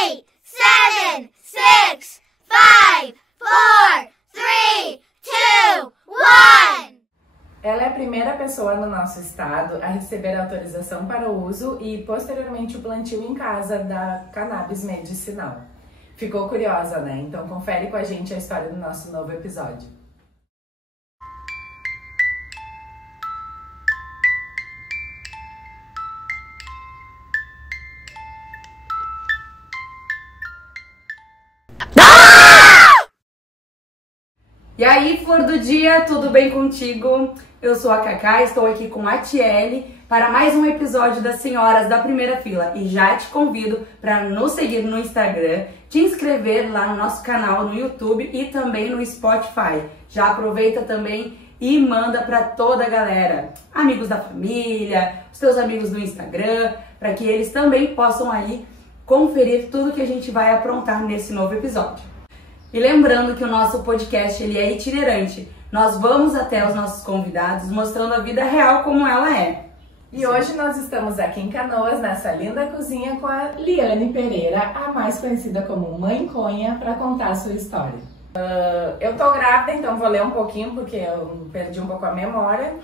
8, 7, 6, 5, 4, 3, 2, 1. Ela é a primeira pessoa no nosso estado a receber autorização para o uso e, posteriormente, o plantio em casa da cannabis medicinal. Ficou curiosa, né? Então confere com a gente a história do nosso novo episódio. E aí, flor do dia, tudo bem contigo? Eu sou a Cacá, estou aqui com a Tiele para mais um episódio das Senhoras da Primeira Fila. E já te convido para nos seguir no Instagram, te inscrever lá no nosso canal no YouTube e também no Spotify. Já aproveita também e manda para toda a galera, amigos da família, os teus amigos do Instagram, para que eles também possam aí conferir tudo que a gente vai aprontar nesse novo episódio. E lembrando que o nosso podcast ele é itinerante. Nós vamos até os nossos convidados mostrando a vida real como ela é. E hoje nós estamos aqui em Canoas, nessa linda cozinha, com a Liane Pereira, a mais conhecida como Mãe Conha, para contar a sua história. Eu tô grávida, então vou ler um pouquinho, porque eu perdi um pouco a memória.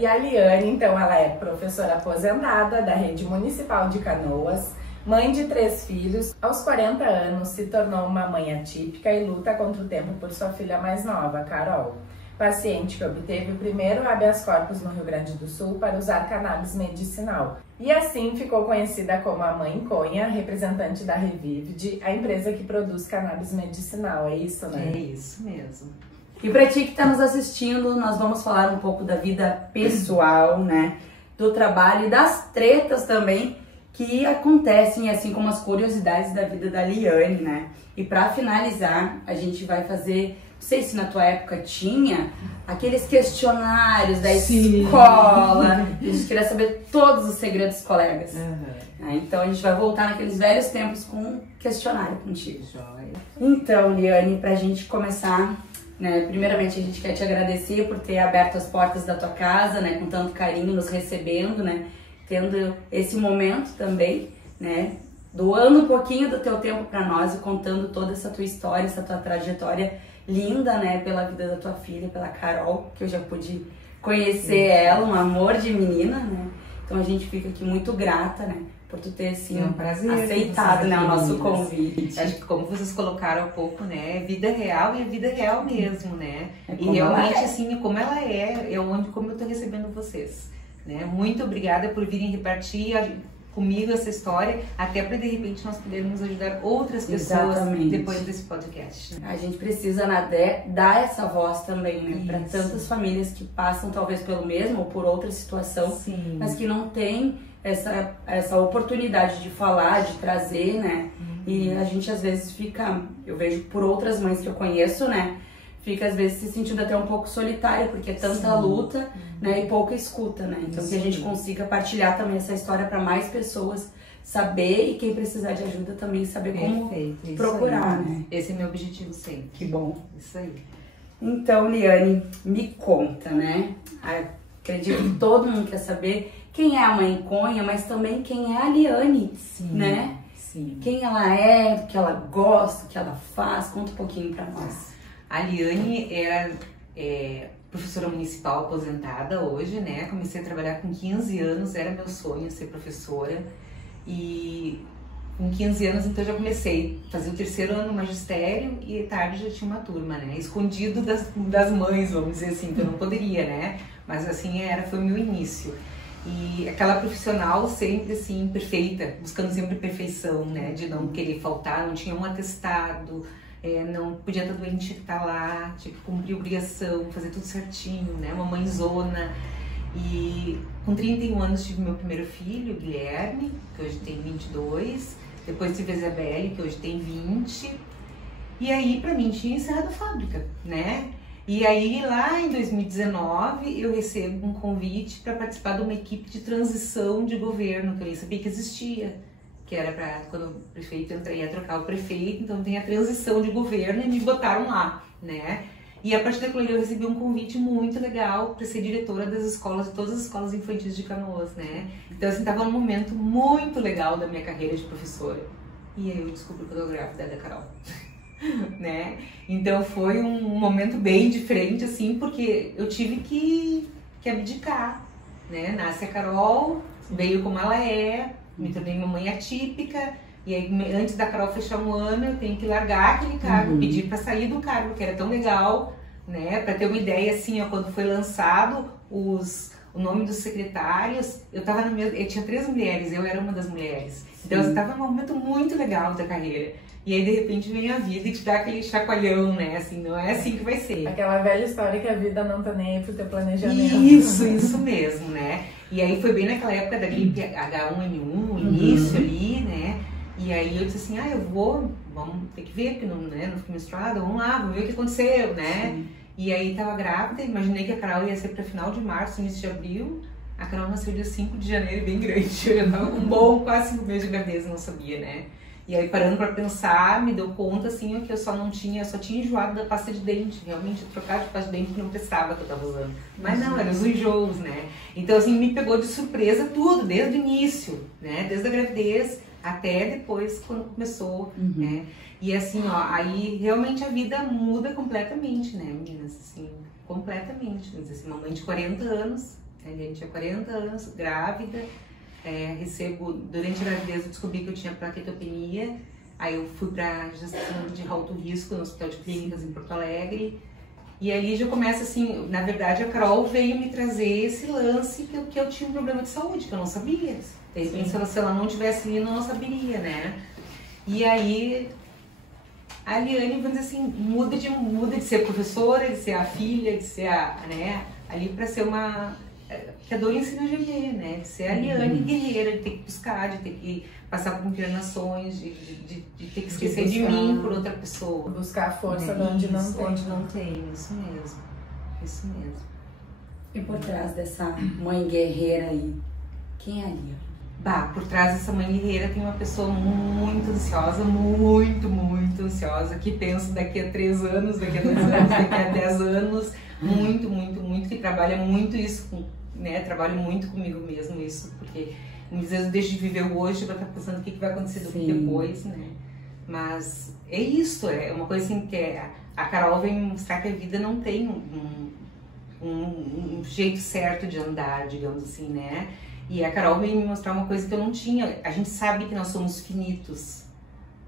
E a Liane, então, ela é professora aposentada da Rede Municipal de Canoas, mãe de 3 filhos, aos 40 anos se tornou uma mãe atípica e luta contra o tempo por sua filha mais nova, Carol, paciente que obteve o primeiro habeas corpus no Rio Grande do Sul para usar cannabis medicinal. E assim ficou conhecida como a Mãe Conha, representante da Revivd, a empresa que produz cannabis medicinal. É isso, né? É isso mesmo. E para ti que está nos assistindo, nós vamos falar um pouco da vida pessoal, né? Do trabalho e das tretas também que acontecem, assim como as curiosidades da vida da Liane, né? E para finalizar, a gente vai fazer, não sei se na tua época tinha, aqueles questionários da escola. A gente queria saber todos os segredos dos colegas. Então a gente vai voltar naqueles velhos tempos com um questionário contigo. Joia. Então, Liane, pra gente começar, né? Primeiramente a gente quer te agradecer por ter aberto as portas da tua casa, né? Com tanto carinho, nos recebendo, né? Tendo esse momento também, né? Doando um pouquinho do teu tempo para nós e contando toda essa tua história, essa tua trajetória linda, né? Pela vida da tua filha, pela Carol, que eu já pude conhecer ela, um amor de menina, né? Então a gente fica aqui muito grata, né? Por tu ter, assim, um prazer aceitado, né, o nosso convite. Acho que como vocês colocaram há pouco, né, é vida real e é vida real mesmo, né? E realmente, assim, como ela é como eu tô recebendo vocês. Né? Muito obrigada por virem repartir comigo essa história, até para de repente nós podermos ajudar outras pessoas. Exatamente. Depois desse podcast. A gente precisa, né, dar essa voz também, né, para tantas famílias que passam talvez pelo mesmo ou por outra situação, sim, mas que não tem essa oportunidade de falar, de trazer, né? E a gente às vezes fica, eu vejo por outras mães que eu conheço, né? Fica às vezes se sentindo até um pouco solitária, porque é tanta luta, né, e pouca escuta, né? Então que a gente consiga partilhar também essa história para mais pessoas saber, e quem precisar de ajuda também saber como procurar, né? Esse é meu objetivo sempre. Que bom. Isso aí. Então, Liane, me conta, né? Acredito que todo mundo quer saber quem é a Mãe Conha, mas também quem é a Liane, né? Sim. Quem ela é, o que ela gosta, o que ela faz, conta um pouquinho para nós. A Liane era professora municipal aposentada hoje, né? Comecei a trabalhar com 15 anos, era meu sonho ser professora. E com 15 anos, então, já comecei a fazer o 3º ano no magistério e tarde já tinha uma turma, né? Escondido das mães, vamos dizer assim, que eu não poderia, né? Mas assim, foi o meu início. E aquela profissional sempre assim, perfeita, buscando sempre perfeição, né? De não querer faltar, não tinha um atestado, não podia estar doente, estar lá, tinha que cumprir obrigação, fazer tudo certinho, né? Uma mãezona. E com 31 anos tive meu primeiro filho, Guilherme, que hoje tem 22. Depois tive a Isabelle, que hoje tem 20. E aí, pra mim, tinha encerrado a fábrica, né? E aí, lá em 2019, eu recebo um convite para participar de uma equipe de transição de governo, que eu nem sabia que existia. Que era para quando o prefeito ia trocar o prefeito, então tem a transição de governo e me botaram lá, né? E a partir daquilo eu recebi um convite muito legal para ser diretora das escolas, de todas as escolas infantis de Canoas, né? Então assim, tava num momento muito legal da minha carreira de professora. E aí eu descobri que eu tô grávida da Carol. Né? Então foi um momento bem diferente, assim, porque eu tive que abdicar, né? Nasce a Carol, veio como ela é, me tornei uma mãe atípica, e aí antes da Carol fechar um ano eu tenho que largar aquele cargo, pedir para sair do cargo, que era tão legal, né? Para ter uma ideia, assim, ó, quando foi lançado o nome dos secretários, eu tinha 3 mulheres, eu era uma das mulheres. Então eu estava num momento muito legal da carreira. E aí, de repente, vem a vida e te dá aquele chacoalhão, né? Assim, não é assim que vai ser. Aquela velha história que a vida não tá nem aí pro teu planejamento. Isso mesmo, né? E aí foi bem naquela época da gripe H1N1, início ali, né? E aí eu disse assim, vamos ter que ver, porque não fiquei menstruada, vamos lá, vamos ver o que aconteceu, né? Sim. E aí tava grávida, imaginei que a Carol ia ser pra final de março, início de abril. A Carol nasceu dia 5 de janeiro, bem grande. Eu tava com quase 5 meses de gravidez, não sabia, né? E aí, parando pra pensar, me deu conta, assim, que eu só tinha enjoado da pasta de dente. Realmente, trocar de pasta de dente que não prestava que eu tava usando. Mas não, eram os enjoos, né? Então, assim, me pegou de surpresa tudo, desde o início, né? Desde a gravidez até depois, quando começou, né? E assim, ó, aí realmente a vida muda completamente, né, meninas? Assim, completamente. Mas, assim, uma mãe de 40 anos, a gente tinha 40 anos, grávida. Durante a gravidez eu descobri que eu tinha plaquetopenia, aí eu fui para gestão de alto risco no Hospital de Clínicas em Porto Alegre, e ali já começa assim, na verdade a Carol veio me trazer esse lance que eu tinha um problema de saúde, que eu não sabia. De repente, se ela não tivesse ali, eu não saberia, né? E aí a Liane, vamos dizer assim, muda de ser professora, de ser a filha, de ser né, ali para ser uma... que a dor ensina a viver, né? De ser a Liane guerreira, de ter que buscar, de ter que passar por inclinações, de ter que esquecer de mim por outra pessoa. Buscar força onde não tem. Onde não tem, isso mesmo. Isso mesmo. E por trás dessa mãe guerreira aí, quem é a Liane? Por trás dessa mãe guerreira tem uma pessoa muito ansiosa, muito ansiosa, que pensa daqui a 3 anos, daqui a 2 anos, daqui a 10 anos, muito, que trabalha muito isso, né? Trabalho muito comigo mesmo isso, porque muitas vezes eu deixo de viver o hoje para estar pensando o que vai acontecer depois, né? Mas é isso, é uma coisa assim que a Carol vem mostrar que a vida não tem um jeito certo de andar, digamos assim, né? E a Carol veio me mostrar uma coisa que eu não tinha. A gente sabe que nós somos finitos,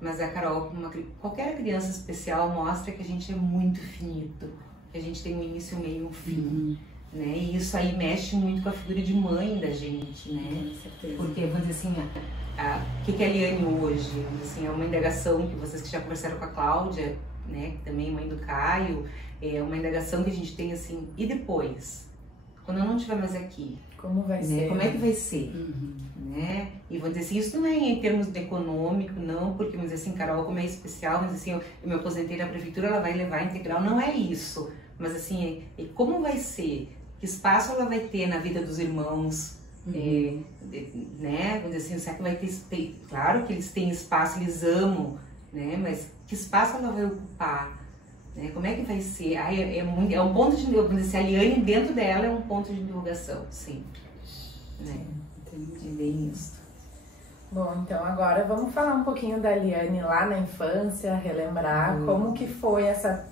mas a Carol, qualquer criança especial, mostra que a gente é muito finito, que a gente tem um início, um meio e um fim. Né? E isso aí mexe muito com a figura de mãe da gente, né? Porque, vamos dizer assim, o que é a Liane hoje? Assim, é uma indagação que vocês que já conversaram com a Cláudia, né? Que também é mãe do Caio, é uma indagação que a gente tem assim, e depois? Quando eu não estiver mais aqui, como vai ser? Como é que vai ser? Né? E vou dizer assim, isso não é em termos de econômico, não, porque, vamos dizer assim, Carol, como é especial, mas assim, eu me aposentei na prefeitura, ela vai levar integral, não é isso. Mas assim, como vai ser? Que espaço ela vai ter na vida dos irmãos? Né? Vamos dizer assim, será que vai ter, claro que eles têm espaço, eles amam, né? Mas que espaço ela vai ocupar? Né? Como é que vai ser? É um ponto de, vamos dizer, a Liane dentro dela é um ponto de divulgação, sempre. Né? Entendi bem isso. Bom, então agora vamos falar um pouquinho da Liane lá na infância, relembrar como que foi essa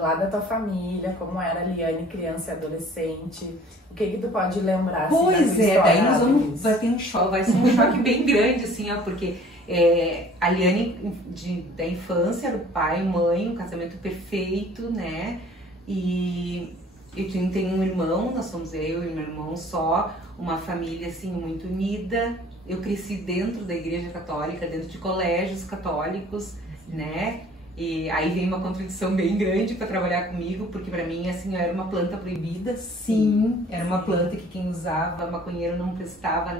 lá da tua família, como era a Liane criança e adolescente, o que tu pode lembrar? Pois assim, daí nós vamos, vai ser um choque bem grande, assim, ó, porque a Liane da infância era o pai e mãe, um casamento perfeito, né, e eu tenho um irmão, nós somos eu e meu irmão só, uma família, assim, muito unida. Eu cresci dentro da igreja católica, dentro de colégios católicos, né, e aí veio uma contradição bem grande para trabalhar comigo, porque para mim, assim, eu era uma planta proibida, sim, era uma planta que quem usava maconheiro não prestava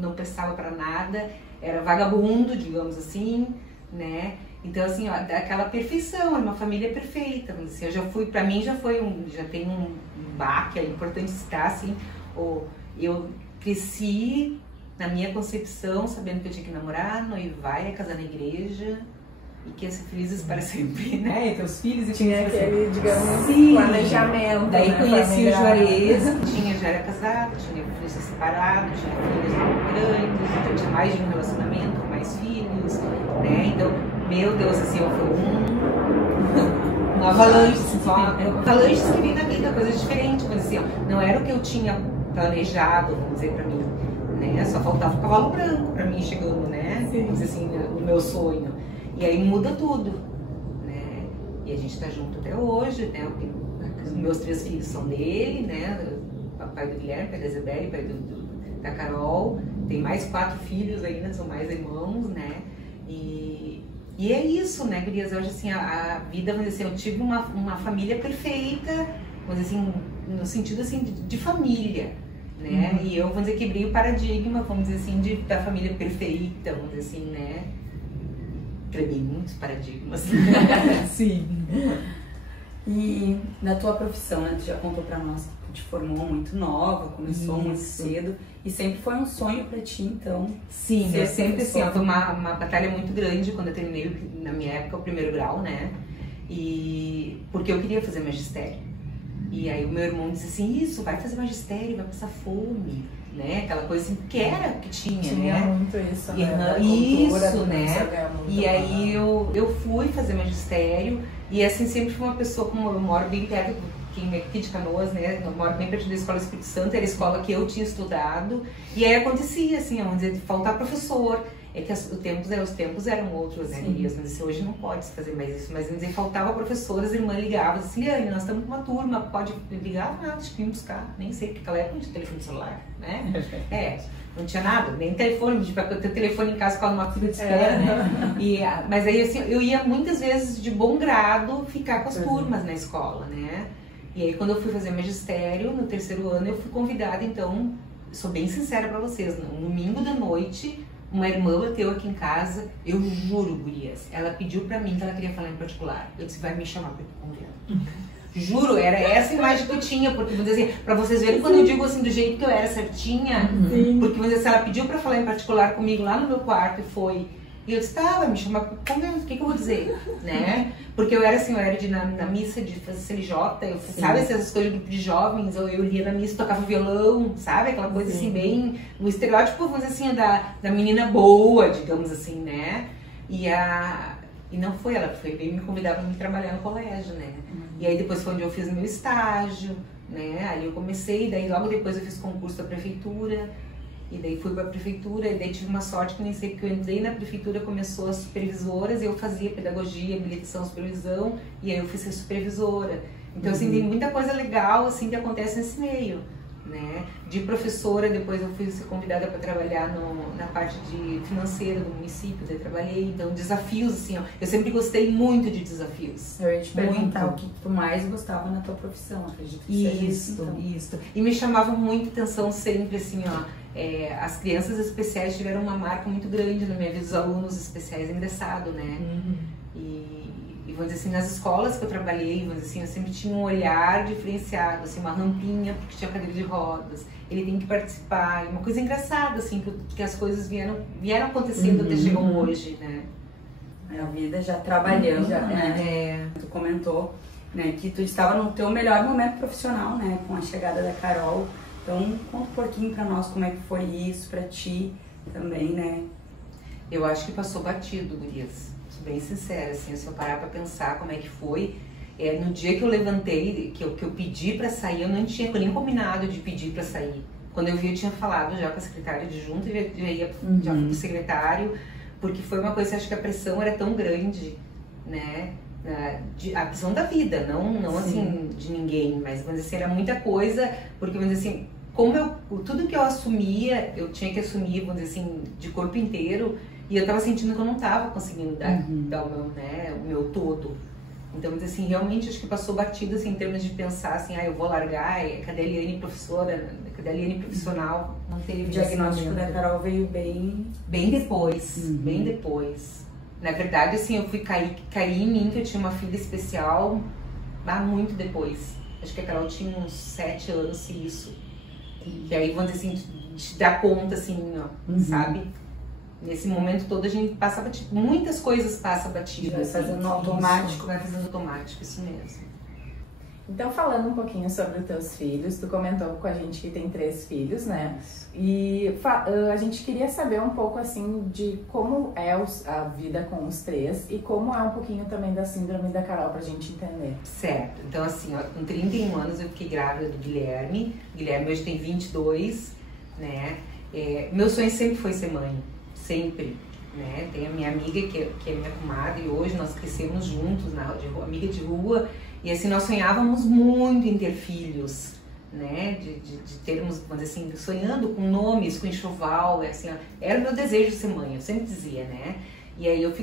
não prestava para nada, era vagabundo, digamos assim, né? Então, assim, ó, aquela perfeição, era uma família perfeita, mas assim, já tem um baque, é importante citar, assim, eu cresci na minha concepção, sabendo que eu tinha que namorar, noivar, casar na igreja, e que ia ser felizes para sempre, né? E teus filhos e Tinha aquele, digamos, sim, planejamento. Daí né, conheci o familiar. Juarez, já era casado, tinha filhos separados, tinha filhos grandes, então tinha mais de um relacionamento, com mais filhos, né? Então, meu Deus, assim, foi uma avalanche, assim, avalanches que vem na vida, coisas diferentes, mas assim, ó, não era o que eu tinha planejado, vamos dizer, pra mim, né? Só faltava o cavalo branco pra mim chegando, né? Vamos dizer assim, o meu sonho. E aí muda tudo, né? E a gente tá junto até hoje, né? Os meus 3 filhos são dele, né? Pai do Guilherme, pai da Isabelle, pai da Carol. Tem mais 4 filhos ainda, são mais irmãos, né? E é isso, né, gurias? Hoje, assim, a vida, vamos dizer assim, eu tive uma família perfeita, vamos dizer assim, no sentido, assim, de família, né? E eu, vamos dizer, quebrei o paradigma, vamos dizer assim, da família perfeita, vamos dizer assim, né? Quebrei muitos paradigmas. Sim. E na tua profissão, né, tu já contou pra nós que tu te formou muito nova, começou muito cedo, e sempre foi um sonho pra ti, então? Sim, ser eu sempre, assim, professora. foi uma batalha muito grande quando eu terminei, na minha época, o 1º grau, né? E porque eu queria fazer magistério. E aí o meu irmão disse assim, isso, vai fazer magistério, vai passar fome, né? Aquela coisa assim, que era que tinha, né? muito isso, E, né? Da cultura, isso, do né? muito E aí eu fui fazer magistério e assim, sempre fui uma pessoa, como eu moro bem perto, aqui de Canoas, né? Eu moro bem perto da Escola Espírito Santo, era a escola que eu tinha estudado. E aí acontecia, assim, vamos dizer, de faltar professor. É que os tempos eram outros, né, Elias? Mas assim, hoje não pode se fazer mais isso. Mas vamos dizer, faltava professores, a irmã ligava, assim, Liane, nós estamos com uma turma, pode ligar? Nada, acho que vim buscar. Nem sei, porque naquela época não tinha telefone celular, né? Não tinha nada, nem telefone, tipo, eu ter telefone em casa com uma fila de espera, né? Mas aí, assim, eu ia muitas vezes de bom grado ficar com as turmas na escola, né? E aí, quando eu fui fazer magistério, no 3º ano, eu fui convidada, então, sou bem sincera pra vocês, no domingo da noite, uma irmã bateu aqui em casa, eu juro, gurias, ela pediu pra mim que ela queria falar em particular. Eu disse, vai me chamar pra convidar. Juro, era essa imagem que eu tinha, porque, vou dizer assim, pra vocês verem quando eu digo assim, do jeito que eu era certinha, porque, vou dizer assim, ela pediu pra falar em particular comigo lá no meu quarto e foi. E eu disse, tá, vai me chamar, o que eu vou dizer, né? Porque eu era assim, eu era de na missa de fazer CLJ, sabe, essas coisas de grupo de jovens, eu lia na missa, tocava violão, sabe? Aquela coisa assim, bem, o estereótipo, vamos dizer assim, da menina boa, digamos assim, né? E não foi, ela veio me convidar pra me trabalhar no colégio, né? E aí depois foi onde eu fiz meu estágio, né? Aí eu comecei, daí logo depois eu fiz concurso da prefeitura, e daí fui pra prefeitura, e daí tive uma sorte que nem sei, porque eu entrei na prefeitura, começou as supervisoras, e eu fazia pedagogia, habilitação, supervisão, e aí eu fui ser supervisora. Então, assim, tem muita coisa legal, assim, que acontece nesse meio, né? De professora, depois eu fui ser convidada para trabalhar na parte financeira do município, daí trabalhei, então desafios, assim, ó, eu sempre gostei muito de desafios. Eu ia te perguntar o que tu mais gostava na tua profissão, acredito que seja isso, então. Isso. E me chamava muita atenção sempre, assim, ó, as crianças especiais tiveram uma marca muito grande na minha vida, os alunos especiais, engraçado, né? E vou dizer assim, nas escolas que eu trabalhei, vou dizer assim, eu sempre tinha um olhar diferenciado, assim, uma rampinha, porque tinha cadeira de rodas, ele tem que participar, uma coisa engraçada, assim, porque as coisas vieram acontecendo até chegar hoje, né? A vida já trabalhando, né? Tu comentou, né, que tu estava no teu melhor momento profissional, né, com a chegada da Carol. Então, conta um pouquinho pra nós como é que foi isso pra ti também, né? Eu acho que passou batido, gurias. Sou bem sincera, assim, se eu parar pra pensar como é que foi, no dia que eu levantei, que eu pedi pra sair, eu não tinha nem combinado de pedir pra sair. Quando eu vi, eu tinha falado já com a secretária de junta, já fui pro secretário, porque foi uma coisa, acho que a pressão era tão grande, né? A pressão da vida, não assim, de ninguém, mas vamos dizer assim, era muita coisa, porque vamos dizer assim, tudo que eu assumia, eu tinha que assumir, vamos dizer assim, de corpo inteiro, e eu tava sentindo que eu não tava conseguindo dar o meu todo. Então, vamos dizer assim, realmente acho que passou batido, assim, em termos de pensar assim, eu vou largar, cadê a Liane professora, cadê a Liane profissional? Não teve. O diagnóstico da Carol veio bem depois, bem depois. Na verdade, assim, eu fui cair em mim, que eu tinha uma filha especial, muito depois. Acho que a Carol tinha uns 7 anos, se isso. E aí, vamos dizer assim, te dar conta, assim, ó, sabe? Nesse momento todo a gente passa batido, muitas coisas passam batido. Vai fazendo no automático. Vai fazendo automático, isso mesmo. Então, falando um pouquinho sobre os teus filhos, tu comentou com a gente que tem 3 filhos, né? E a gente queria saber um pouco, assim, de como é a vida com os 3 e como é um pouquinho também da síndrome da Carol, pra gente entender. Certo. Então, assim, ó, com 31 anos eu fiquei grávida do Guilherme. O Guilherme hoje tem 22, né? Meu sonho sempre foi ser mãe, sempre, né? Tem a minha amiga que é minha comadre, e hoje nós crescemos juntos, amiga de rua. E assim, nós sonhávamos muito em ter filhos, né? De termos, vamos dizer assim, sonhando com nomes, com enxoval, assim, ó, era o meu desejo ser mãe, eu sempre dizia, né? E aí eu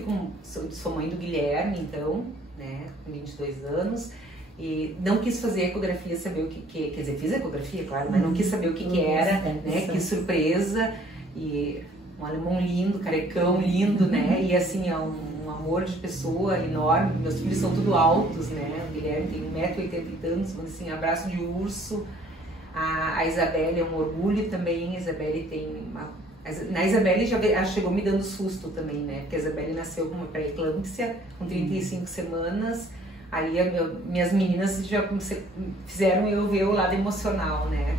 sou mãe do Guilherme, então, né? Com 22 anos, e não quis fazer ecografia, saber o que quer dizer, fiz ecografia, claro, mas não quis saber o que era, né? Que surpresa, e um alemão lindo, carecão lindo, né? E assim, é um amor de pessoa enorme. Meus filhos são tudo altos, né? O Guilherme tem 1,80 m e tantos, mas assim, abraço de urso. A Isabelle é um orgulho também. A Isabelle tem na Isabelle já chegou me dando susto também, né? Porque a Isabelle nasceu com uma pré-eclâmpsia, com 35 semanas. Aí minhas meninas já fizeram eu ver o lado emocional, né?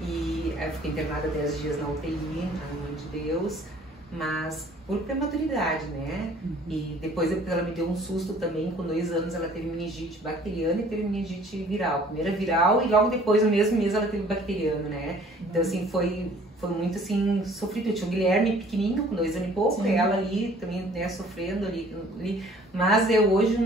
E eu fiquei internada 10 dias na UTI, na mãe de Deus, mas por prematuridade, né? E depois ela me deu um susto também, com 2 anos ela teve meningite bacteriana e teve meningite viral. Primeira viral e logo depois, no mesmo mês, ela teve bacteriano, né? Então, assim, foi muito, assim, sofrido. Eu tinha o Guilherme pequenininho, com 2 anos e pouco, e ela ali também, né, sofrendo ali. Mas é hoje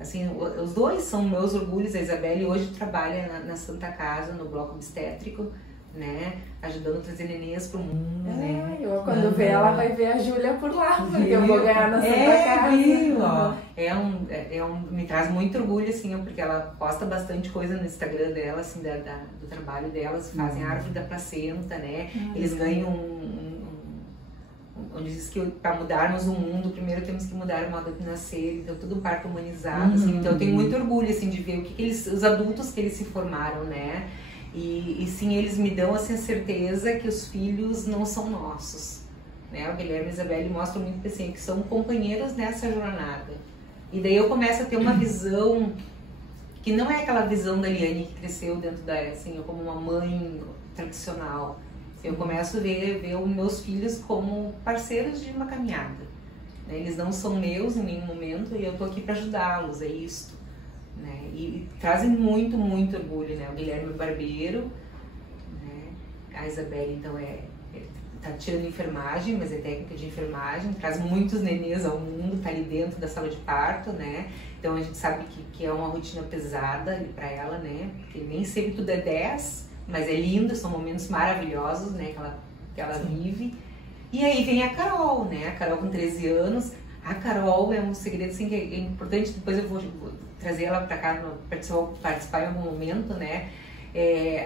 assim, os dois são meus orgulhos. A Isabelle hoje trabalha na Santa Casa, no bloco obstétrico, né, ajudando a trazer nenês pro mundo, né. Quando ver ela vai ver a Júlia por lá, porque eu vou ganhar na Santa Casa. Me traz muito orgulho, assim, porque ela posta bastante coisa no Instagram dela, assim, do trabalho delas, fazem a árvore da placenta, né, eles ganham onde diz que para mudarmos o mundo, primeiro temos que mudar o modo de nascer, então tudo parto humanizado, assim, então eu tenho muito orgulho, assim, de ver os adultos que eles se formaram, né, e sim, eles me dão, assim, a certeza que os filhos não são nossos, né, o Guilherme e a Isabelle mostram muito, assim, que são companheiros nessa jornada, e daí eu começo a ter uma visão, que não é aquela visão da Liane que cresceu dentro assim, eu como uma mãe tradicional. Eu começo a ver os meus filhos como parceiros de uma caminhada. Né? Eles não são meus em nenhum momento e eu tô aqui para ajudá-los, é isto. Né? E trazem muito, muito orgulho, né? O Guilherme é barbeiro, né? A Isabelle, então, tá tirando enfermagem, mas é técnica de enfermagem, traz muitos nenês ao mundo, tá ali dentro da sala de parto, né? Então a gente sabe que é uma rotina pesada ali para ela, né? Porque nem sempre tudo é 10, mas é lindo, são momentos maravilhosos, né, que ela vive. E aí vem a Carol, né, a Carol com 13 anos. A Carol é um segredo, assim, que é importante, depois eu vou trazer ela para cá, participar em algum momento, né.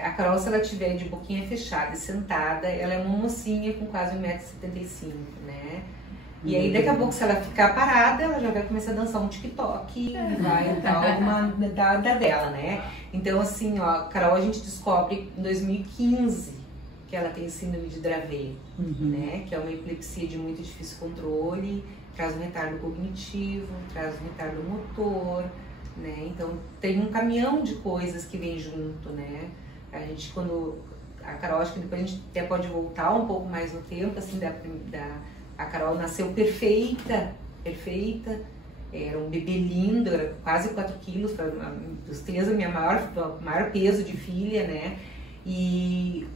A Carol, se ela estiver de boquinha fechada e sentada, ela é uma mocinha com quase 1,75 m, né. E aí, daqui a pouco, se ela ficar parada, ela já vai começar a dançar um TikTok e vai dar alguma dela, né? Então, assim, ó, Carol, a gente descobre em 2015 que ela tem síndrome de Dravet, né? Que é uma epilepsia de muito difícil controle, traz um retardo cognitivo, traz um retardo motor, né? Então, tem um caminhão de coisas que vem junto, né? A gente, a Carol, acho que depois a gente até pode voltar um pouco mais no tempo, assim, a Carol nasceu perfeita, era um bebê lindo, era quase 4 quilos, dos 3 o maior peso de filha, né? E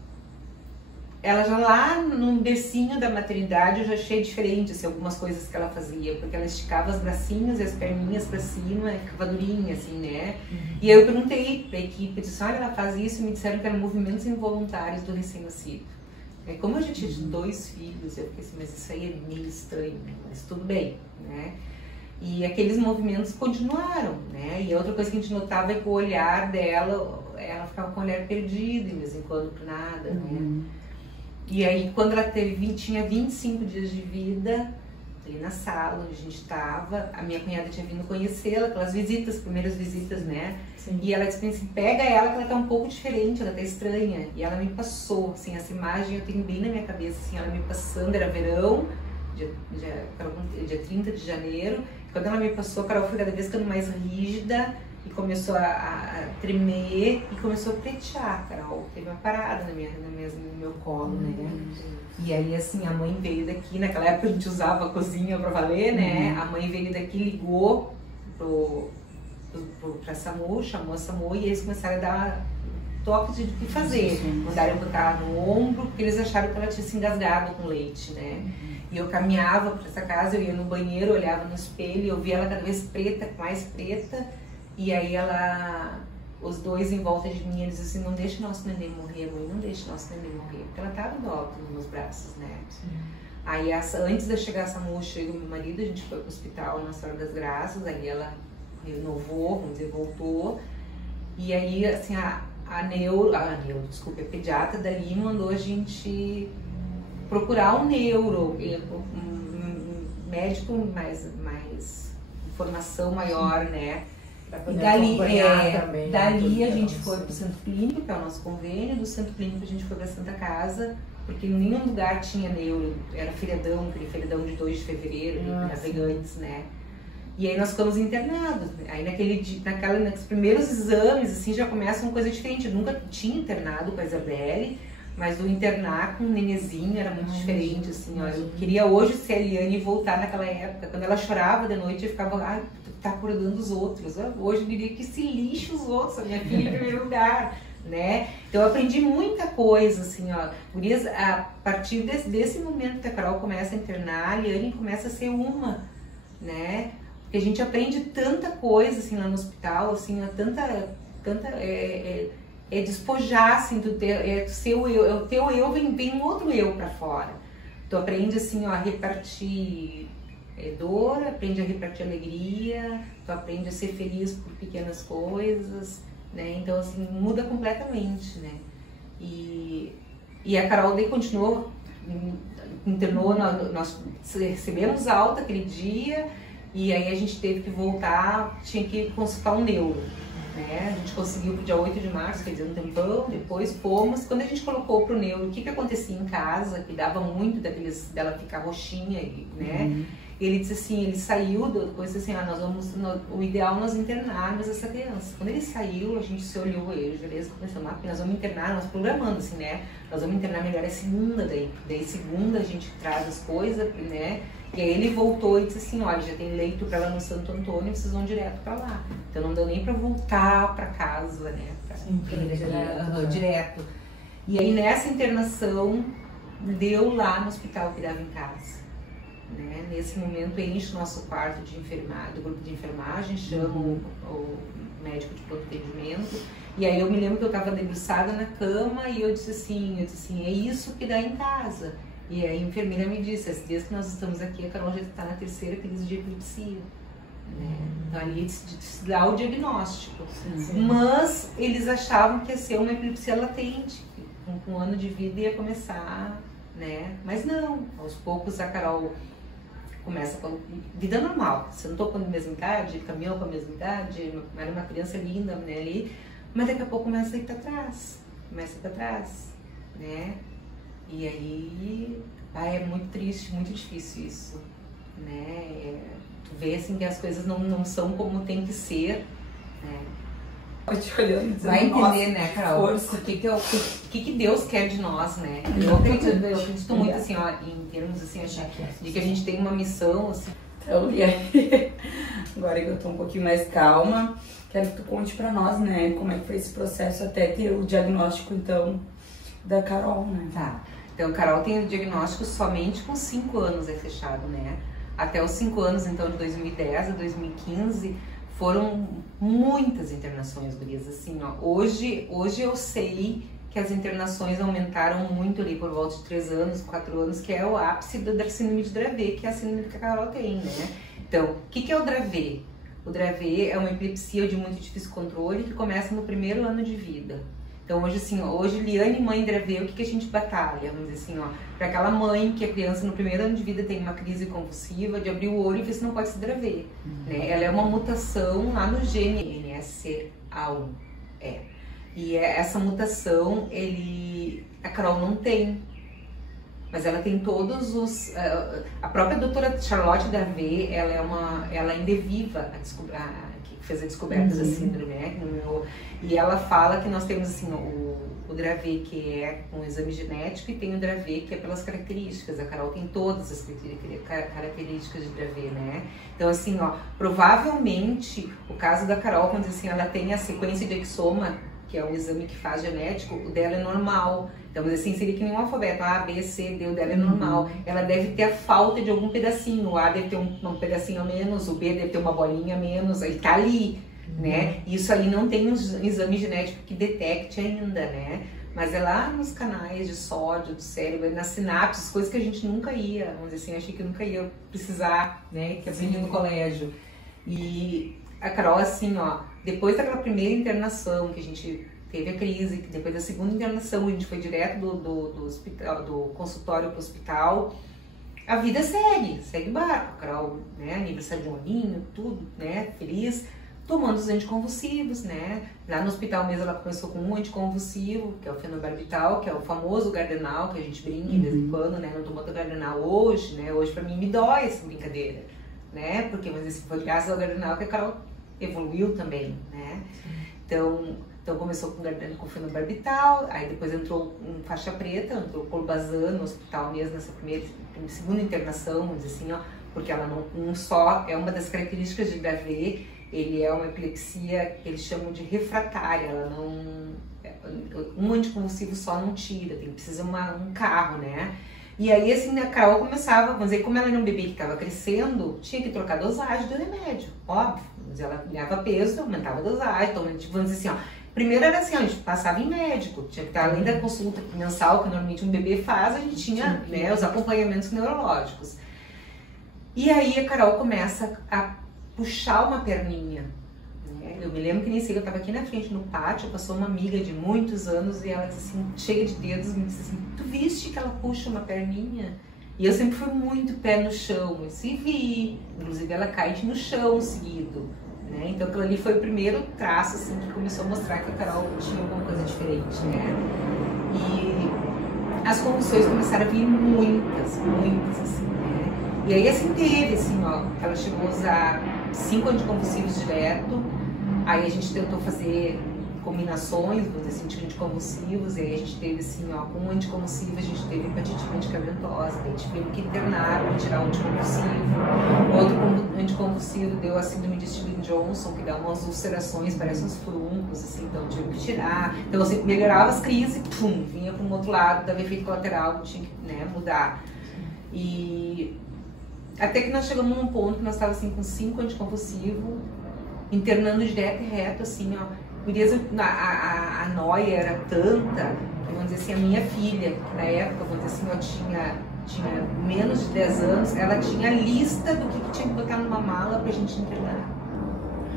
ela já lá no bercinho da maternidade eu já achei diferente, assim, algumas coisas que ela fazia, porque ela esticava os bracinhos e as perninhas pra cima, ficava durinha, assim, né? E aí eu perguntei pra equipe, disse, olha, ela faz isso, e me disseram que eram movimentos involuntários do recém-nascido. Como eu já tinha 2 filhos, eu fiquei assim, mas isso aí é meio estranho, né? Mas tudo bem, né? E aqueles movimentos continuaram, né? E a outra coisa que a gente notava é que o olhar dela, ela ficava com o olhar perdido de vez em quando por nada, né? E aí, quando ela tinha 25 dias de vida, ali na sala onde a gente estava, a minha cunhada tinha vindo conhecê-la, aquelas primeiras visitas, né? Sim. E ela disse assim, pega ela que ela tá um pouco diferente, ela tá estranha. E ela me passou, assim, essa imagem eu tenho bem na minha cabeça, assim, ela me passando, era verão, dia 30 de janeiro. Quando ela me passou, a Carol foi cada vez ficando mais rígida e começou a tremer e começou a pretear. Carol teve uma parada no meu colo, né? E aí, assim, a mãe veio daqui, naquela época a gente usava a cozinha pra valer, né? A mãe veio daqui, ligou pra SAMU, chamou a SAMU e eles começaram a dar toques de o que fazer. Mandaram botar no ombro, porque eles acharam que ela tinha se engasgado com leite, né? E eu caminhava pra essa casa, eu ia no banheiro, olhava no espelho, eu via ela cada vez preta, mais preta. E aí os dois em volta de mim, eles diziam assim, não deixa nosso neném morrer, mãe, não deixa nosso neném morrer. Porque ela tava do alto nos meus braços, né? Aí antes de eu chegar a SAMU, chega o meu marido, a gente foi pro hospital na Senhora das Graças, aí ela renovou, vamos dizer, voltou. E aí, assim, a pediatra dali mandou a gente procurar um neuro, um médico mais informação maior, né? E dali a gente foi pro Centro Clínico, que é o nosso convênio, do Centro Clínico a gente foi pra Santa Casa, porque em nenhum lugar tinha neuro, era feriadão, aquele feriadão de 2 de fevereiro, navegantes, né? E aí nós ficamos internados. Aí naqueles primeiros exames, assim, já começa uma coisa diferente. Eu nunca tinha internado com a Isabelle, mas o internar com um nenenzinho era muito diferente, assim, ó. Eu queria hoje ser a Eliane e voltar naquela época. Quando ela chorava de noite, eu ficava, ai, tá acordando os outros. Hoje eu diria que se lixe os outros, a minha filha em primeiro lugar, né? Então eu aprendi muita coisa, assim, ó. Gurias, a partir desse momento que a Carol começa a internar, a Eliane começa a ser uma, né? Porque a gente aprende tanta coisa, assim, lá no hospital, assim, despojar, assim, do seu eu, o teu eu vem um outro eu pra fora. Tu aprende, assim, ó, a repartir dor, aprende a repartir alegria, tu aprende a ser feliz por pequenas coisas, né? Então, assim, muda completamente, né? E a Carol daí continuou, internou, nós recebemos alta aquele dia. E aí a gente teve que voltar, tinha que consultar um neuro, né? A gente conseguiu pro dia 8 de março, quer dizer, um tempão, depois fomos. Quando a gente colocou pro neuro, o que acontecia em casa, que dava muito dela ficar roxinha, né? Ele disse assim, ele saiu, depois assim, o ideal é nós internarmos essa criança. Quando ele saiu, a gente se olhou, eu e Juliana começamos, nós vamos internar, nós programando assim, né? Nós vamos internar melhor a segunda, daí segunda a gente traz as coisas, né? E aí ele voltou e disse assim, olha, já tem leito pra lá no Santo Antônio, vocês vão direto pra lá. Então não deu nem pra voltar pra casa, né? Direto. E aí nessa internação, deu lá no hospital que dava em casa. Né? Nesse momento enche o nosso quarto do grupo de enfermagem, chama o médico de pronto atendimento. E aí eu me lembro que eu estava debruçada na cama e eu disse assim, é isso que dá em casa. E aí a enfermeira me disse, desde que nós estamos aqui, a Carol já está na 3ª crise de epilepsia. Né? Então ali se dá o diagnóstico. Mas eles achavam que ia ser uma epilepsia latente, com 1 ano de vida ia começar, né? Mas não, aos poucos a Carol começa com vida normal, sentou com a mesma idade, caminhou com a mesma idade, era uma criança linda, né, ali, mas daqui a pouco começa a ir para trás, né? E aí, é muito triste, muito difícil isso, né? Tu vê assim que as coisas não são como tem que ser, né? Te olhando, dizendo, vai entender, né, Carol? Força. O que Deus quer de nós, né? Eu acredito muito, assim, ó, em termos, assim, de que a gente tem uma missão, assim. Então, e aí, agora que eu tô um pouquinho mais calma, quero que tu conte pra nós, né, como é que foi esse processo até ter o diagnóstico, então, da Carol, né? Tá. Então, Carol tem o diagnóstico somente com 5 anos, é fechado, né? Até os 5 anos, então, de 2010 a 2015, foram muitas internações, gurias, assim, ó. Hoje eu sei que as internações aumentaram muito ali por volta de 3 anos, 4 anos, que é o ápice da síndrome de Dravet, que é a síndrome que a Carol tem, né? Então, o que é o Dravet? O Dravet é uma epilepsia de muito difícil controle que começa no 1º ano de vida. Então hoje assim, Liane, mãe Dravet, o que a gente batalha? Vamos dizer assim, ó, para aquela mãe que a criança no 1º ano de vida tem uma crise convulsiva, de abrir o olho e ver se não pode ser Dravet. Né? Ela é uma mutação lá no gene NSCA1. E essa mutação, a Carol não tem. mas ela tem todos os... A própria doutora Charlotte Darvé, ela ainda é viva, que fez a descoberta da síndrome, né? E ela fala que nós temos assim, o Dravet, que é um exame genético, e tem o Dravet, que é pelas características. A Carol tem todas as características de Dravet, né? Então, assim, ó, provavelmente, o caso da Carol, quando assim, ela tem a sequência de exoma, que é um exame que faz genético, o dela é normal. Então, assim, seria que nem um alfabeto, A, B, C, D, o dela é normal. Ela deve ter a falta de algum pedacinho, o A deve ter um pedacinho a menos, o B deve ter uma bolinha a menos, aí tá ali, né? Isso ali não tem um exame genético que detecte ainda, né? Mas é lá nos canais de sódio do cérebro, nas sinapses, coisas que a gente nunca ia, vamos dizer assim, achei que nunca ia precisar, né? Que aprendi no colégio. E a Carol, assim, ó, depois daquela primeira internação que a gente teve a crise, que depois da segunda internação a gente foi direto do hospital, do consultório para o hospital, a vida segue barco. A Carol, né, aniversário de um aninho, tudo, né, feliz, tomando os anticonvulsivos, né. Lá no hospital mesmo ela começou com um anticonvulsivo, que é o fenobarbital, que é o famoso Gardenal, que a gente brinca de vez em quando, né, não tomou o Gardenal hoje, né, hoje pra mim me dói essa brincadeira, né, porque, mas assim, foi graças ao Gardenal que a Carol evoluiu também, né. Então começou com fenobarbital, aí depois entrou um faixa preta, entrou clobazam no hospital mesmo, nessa segunda internação, vamos dizer assim, ó, porque ela não só é uma das características de Dravet, ele é uma epilepsia que eles chamam de refratária, ela não... Um anticonvulsivo só não tira, precisa um carro, né? E aí, assim, a Carol começava, vamos dizer, como ela era um bebê que estava crescendo, tinha que trocar a dosagem do remédio, óbvio. Vamos dizer, ela ganhava peso, aumentava a dosagem, então, vamos dizer assim, ó, primeiro era assim, a gente passava em médico, tinha que estar além da consulta mensal que normalmente um bebê faz, a gente tinha, né, os acompanhamentos neurológicos. E aí a Carol começa a puxar uma perninha, né? Eu me lembro que nem sei, eu estava aqui na frente no pátio, passou uma amiga de muitos anos e ela disse assim, cheia de dedos, me disse assim, tu viste que ela puxa uma perninha? E eu sempre fui muito pé no chão, eu se vi, inclusive ela cai no chão seguido, né? Então aquilo ali foi o primeiro traço assim, que começou a mostrar que a Carol tinha alguma coisa diferente, né? E as convulsões começaram a vir muitas assim, né? E aí assim teve, assim, ó, ela chegou a usar 5 anticonvulsivos direto, aí a gente tentou fazer combinações, vamos dizer assim, de anticonvulsivos, e aí a gente teve assim, ó, com um anticonvulsivo a gente teve hepatite medicamentosa, daí a gente teve que internar para tirar o anticonvulsivo. Outro anticonvulsivo deu a síndrome de Stevens-Johnson, que dá umas ulcerações, parece uns furuncos, assim, então tive que tirar. Então, assim, melhorava as crises, pum, vinha para um outro lado, dava efeito colateral, tinha que, né, mudar. E até que nós chegamos num ponto que nós estávamos assim, com 5 anticonvulsivos, internando direto e reto, assim, ó. A noia era tanta, que, vamos dizer assim, a minha filha, que na época, vamos dizer assim, eu tinha menos de 10 anos, ela tinha a lista do que tinha que botar numa mala pra gente internar,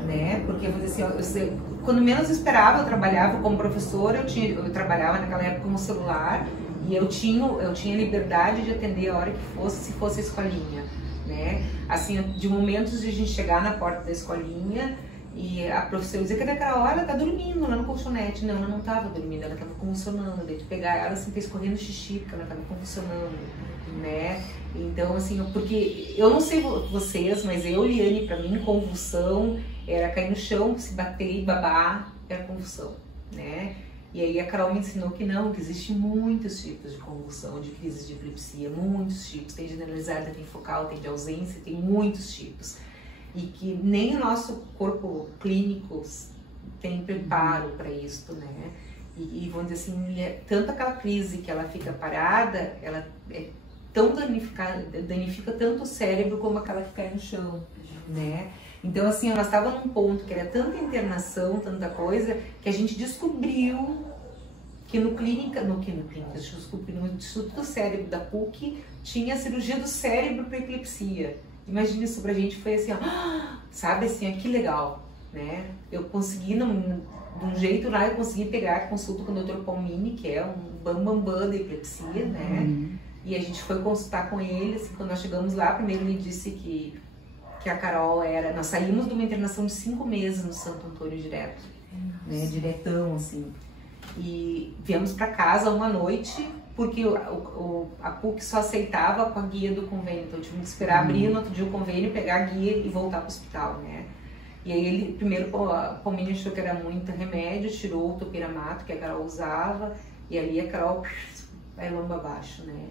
né? Porque, vamos dizer assim, quando menos eu esperava, eu trabalhava como professora, eu trabalhava naquela época como celular, e eu tinha liberdade de atender a hora que fosse, se fosse a escolinha, né? Assim, de momentos de a gente chegar na porta da escolinha, e a professora dizia que naquela hora ela tá dormindo lá no colchonete. Não, ela não tava dormindo, ela tava convulsionando. Daí tu pegar ela assim, tá escorrendo xixi, porque ela tava convulsionando, né? Então, assim, porque eu não sei vocês, mas eu, Liane, pra mim, convulsão era cair no chão, se bater e babar, era convulsão, né? E aí a Carol me ensinou que não, que existem muitos tipos de convulsão, de crise de epilepsia, muitos tipos. Tem generalizada, tem focal, tem de ausência, tem muitos tipos. E que nem o nosso corpo clínico tem preparo para isso, né? E vamos dizer assim, tanto aquela crise que ela fica parada, ela é tão danifica tanto o cérebro como aquela que cai no chão, né? Então, assim, nós estávamos num ponto que era tanta internação, tanta coisa, que a gente descobriu que no Instituto do Cérebro da PUC tinha a cirurgia do cérebro para epilepsia. Imagina, isso pra gente foi assim, ó, sabe, assim, ó, que legal, né? Eu consegui, de um jeito lá, eu consegui pegar a consulta com o Dr. Palmini, que é um bambambam da epilepsia, né? E a gente foi consultar com ele, assim, quando nós chegamos lá, primeiro ele disse que a Carol era... Nós saímos de uma internação de 5 meses no Santo Antônio direto, né? Diretão, assim. E viemos pra casa uma noite, porque a PUC só aceitava com a guia do convênio, então eu tive que esperar abrir no outro dia o convênio, pegar a guia e voltar para o hospital, né? E aí ele, primeiro, o Palmini achou que era muito remédio, tirou o topiramato que a Carol usava, e ali a Carol vai lomba abaixo, né?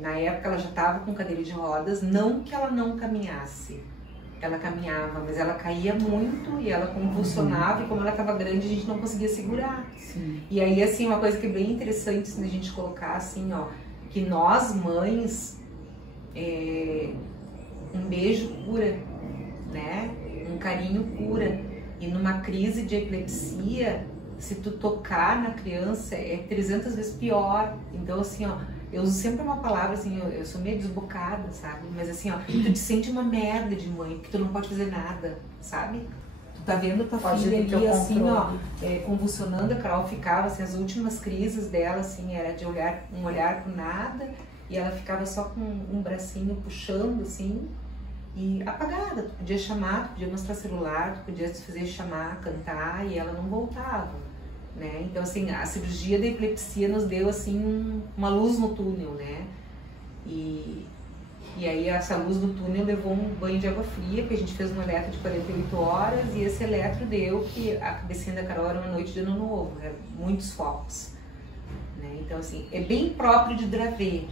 Na época ela já estava com cadeira de rodas, não que ela não caminhasse, ela caminhava, mas ela caía muito e ela convulsionava, e como ela estava grande a gente não conseguia segurar. Sim. E aí, assim, uma coisa que é bem interessante assim, a gente colocar assim, ó, que nós mães, um beijo cura, né? Um carinho cura. E numa crise de epilepsia, se tu tocar na criança é 300 vezes pior. Então, assim, ó, eu uso sempre uma palavra assim, eu sou meio desbocada, sabe? Mas assim, ó, tu te sente uma merda de mãe, porque tu não pode fazer nada, sabe? Tu tá vendo tua filha ali, assim, ó, convulsionando. A Carol ficava, assim, as últimas crises dela, assim, era de um olhar pro nada, e ela ficava só com um bracinho puxando, assim, e apagada. Tu podia chamar, tu podia mostrar celular, tu podia te fazer chamar, cantar, e ela não voltava, né? Então, assim, a cirurgia da epilepsia nos deu, assim, uma luz no túnel, né? E aí essa luz do túnel levou um banho de água fria, porque a gente fez um eletro de 48 horas, e esse eletro deu que a cabecinha da Carol era uma noite de ano novo, muitos focos, né? Então, assim, é bem próprio de Dravet,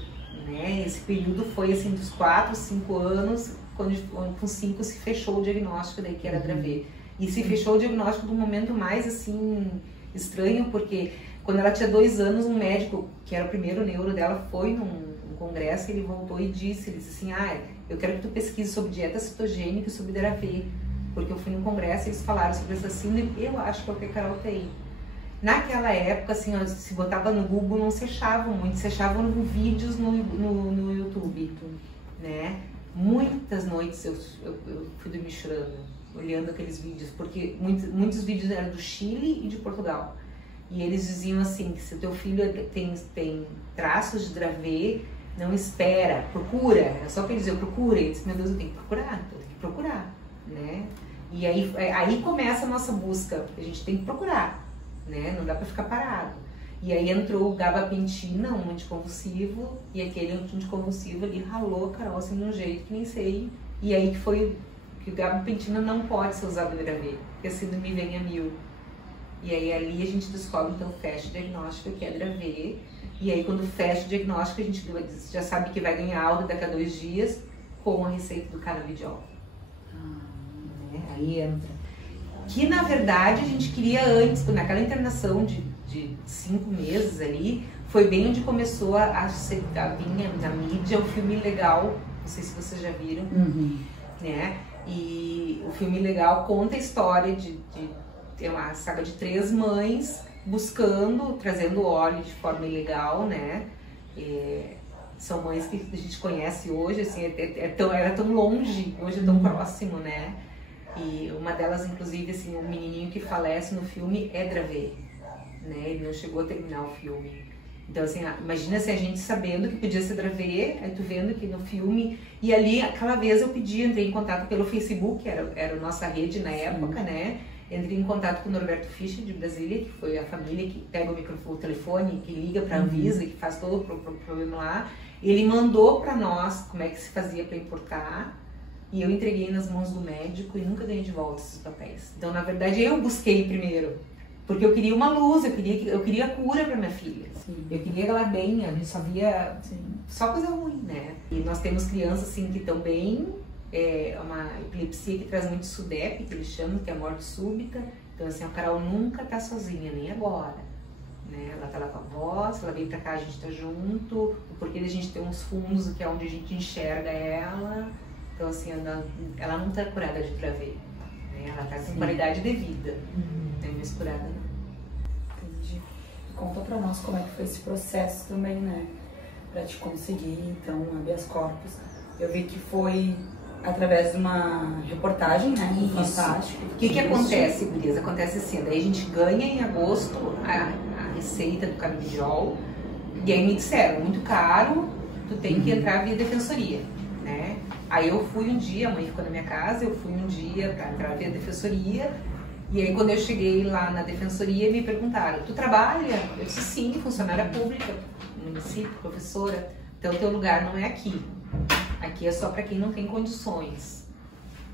né? Esse período foi, assim, dos 4, 5 anos, quando com 5 se fechou o diagnóstico daí que era Dravet. E se fechou o diagnóstico do momento mais, assim, estranho, porque quando ela tinha 2 anos, um médico, que era o primeiro neuro dela, foi num congresso, ele voltou e disse assim, eu quero que tu pesquise sobre dieta cetogênica e sobre Dravet, porque eu fui num congresso e eles falaram sobre essa síndrome, eu acho que é o que a Carol tem. Naquela época, assim, se botava no Google, não se achavam muito, se achavam vídeos no YouTube, né? Muitas noites eu fui dormir chorando, olhando aqueles vídeos, porque muitos vídeos eram do Chile e de Portugal. E eles diziam assim, que se o teu filho tem traços de Dravet, não espera, procura. É só para dizer, procura. E disse, meu Deus, eu tenho que procurar, né? E aí começa a nossa busca, a gente tem que procurar, né? Não dá para ficar parado. E aí entrou o gabapentina, um anticonvulsivo, e aquele anticonvulsivo ali ralou a Carol assim de um jeito que nem sei. E aí que foi que o gabapentina não pode ser usado em Dravet, porque a síndrome vem a 1000. E aí ali a gente descobre então o fecha diagnóstico, que é Dravet. E aí quando fecha o diagnóstico a gente já sabe que vai ganhar alta daqui a 2 dias com a receita do canabidiol. Né? Aí entra. Que na verdade a gente queria antes, naquela internação de 5 meses ali, foi bem onde começou a vir na mídia o filme Legal, não sei se vocês já viram, né? E o filme Legal conta a história tem uma saga de 3 mães buscando, trazendo óleo de forma ilegal, né? São mães que a gente conhece hoje, assim, era tão longe, hoje é tão próximo, né? E uma delas, inclusive, assim, o menininho que falece no filme é Dravet, né? Ele não chegou a terminar o filme. Então, assim, imagina se a gente sabendo que podia ser Dravet, aí tu vendo que no filme... E ali, aquela vez eu entrei em contato pelo Facebook, era a nossa rede na época, né? Entrei em contato com o Norberto Fischer, de Brasília, que foi a família que pega o microfone, o telefone, que liga para a Anvisa, que faz todo o problema lá. Ele mandou para nós como é que se fazia para importar, e eu entreguei nas mãos do médico e nunca ganhei de volta esses papéis. Então, na verdade, eu busquei primeiro, porque eu queria uma luz, eu queria cura para minha filha. Sim. Eu queria ela bem, a gente só via só coisa ruim, né? E nós temos crianças assim que estão bem, uma epilepsia que traz muito SUDEP, que eles chamam, que é a morte súbita. Então, assim, a Carol nunca tá sozinha, nem agora. Né? Ela tá lá com a avó, se ela vem pra cá a gente tá junto, o porquê da gente ter uns fundos, que é onde a gente enxerga ela. Então, assim, ela não tá curada de Dravet, né? Ela tá com qualidade de vida, não é mais curada, não. Entendi. Conta pra nós como é que foi esse processo também, né? Pra te conseguir, então, habeas corpus. Eu vi que foi através de uma reportagem, né? Isso. Fantástico. O que acontece, Gurias? Acontece assim, daí a gente ganha em agosto a receita do canabidiol, e aí me disseram, muito caro, tu tem que entrar via defensoria, né? Aí eu fui um dia, a mãe ficou na minha casa, eu fui um dia pra entrar via defensoria, e aí quando eu cheguei lá na defensoria me perguntaram, tu trabalha? Eu disse sim, funcionária pública, município, professora, então o teu lugar não é aqui. Aqui é só para quem não tem condições,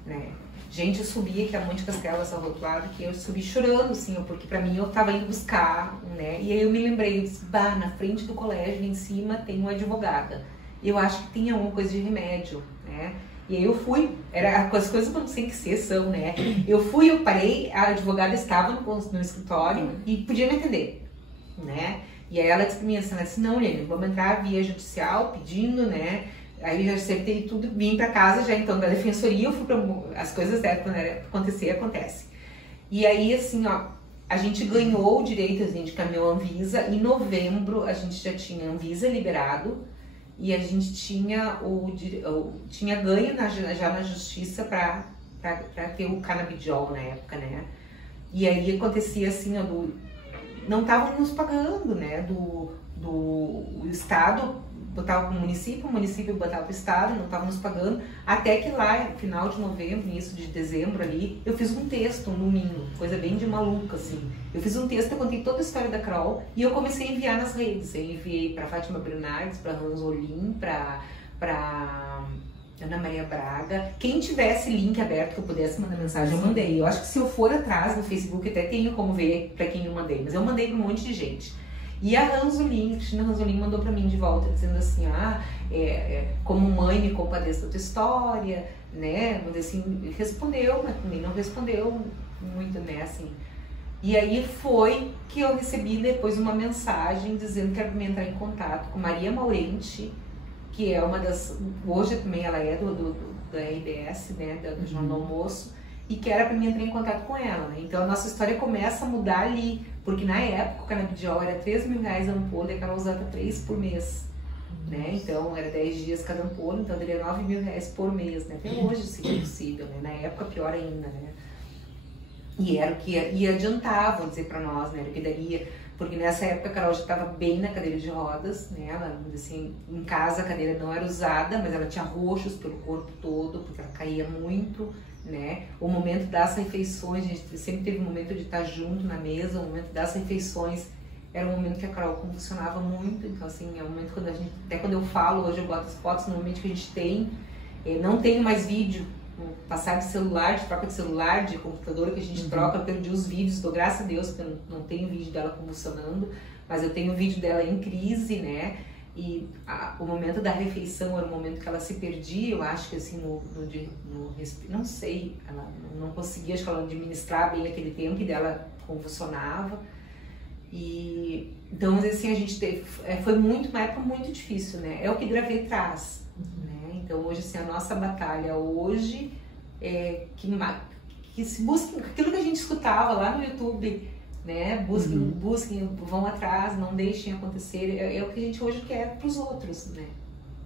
né? Gente, eu subia aqui a Monte Castelo, essa rotulada, que eu subi chorando, assim, porque pra mim eu tava indo buscar, né? E aí eu me lembrei, eu disse, bah, na frente do colégio, em cima, tem uma advogada. E eu acho que tem alguma coisa de remédio, né? E aí eu fui, as coisas não sei que ser são, né? Eu fui, eu parei, a advogada estava no escritório e podia me atender, né? E aí ela disse pra mim assim, ela disse, não, Lene, vamos entrar via judicial, pedindo, né? Aí já acertei tudo, vim pra casa já então da defensoria, eu fui pra as coisas quando era acontecer, acontece. E aí assim, ó, a gente ganhou o direito, a gente caminhou a Anvisa, em novembro a gente já tinha a Anvisa liberado e a gente tinha tinha ganho já na justiça pra ter o canabidiol na época, né? E aí acontecia assim, ó, não estavam nos pagando, né? O Estado botava para o município botava para o estado, não estava nos pagando, até que lá, final de novembro, início de dezembro ali, eu fiz um texto, um domingo, coisa bem de maluca, assim. Eu fiz um texto, eu contei toda a história da Carol e eu comecei a enviar nas redes. Eu enviei para Fátima Bernardes, para Ranzolin, para Ana Maria Braga. Quem tivesse link aberto que eu pudesse mandar mensagem, eu mandei. Eu acho que se eu for atrás no Facebook, até tenho como ver para quem eu mandei, mas eu mandei para um monte de gente. E a Ranzolin, Cristina Ranzolin, mandou pra mim de volta, dizendo assim, como mãe me compadeço da tua história, né, vamos dizer assim, respondeu, mas também não respondeu muito, né, assim. E aí foi que eu recebi depois uma mensagem dizendo que era pra me entrar em contato com Maria Maurente, que é uma das, hoje também ela é da RBS, né, do Jornal do Almoço, e que era para mim entrar em contato com ela, né? Então a nossa história começa a mudar ali, porque na época o canabidiol era R$3.000 a ampola e ela usava 3 por mês, né? Então era 10 dias cada ampola, então daria R$9.000 por mês, né? Até hoje isso é possível, né? Na época pior ainda, né? E era o que ia adiantar, vamos dizer, para nós, né? Era o que daria, porque nessa época a Carol já estava bem na cadeira de rodas, né? Ela, assim, em casa a cadeira não era usada, mas ela tinha roxos pelo corpo todo, porque ela caía muito, né? O momento das refeições, a gente sempre teve um momento de estar junto na mesa, o momento das refeições era um momento que a Carol convulsionava muito, então assim, é um momento quando a gente, até quando eu falo, hoje eu boto as fotos normalmente que a gente tem, não tenho mais vídeo, passar de celular, de troca de celular, de computador que a gente troca, eu perdi os vídeos, dou graças a Deus porque eu não tenho vídeo dela convulsionando, mas eu tenho vídeo dela em crise, né? E o momento da refeição era o momento que ela se perdia, eu acho que assim, não sei, ela não conseguia, acho que ela administrar bem aquele tempo e dela convulsionava. E então, assim, a gente teve, foi uma época muito difícil, né? É o que Gravei traz, né? Então hoje, assim, a nossa batalha hoje é que se busquem aquilo que a gente escutava lá no YouTube, né? Busquem, vão atrás, não deixem acontecer. É o que a gente hoje quer para os outros, né?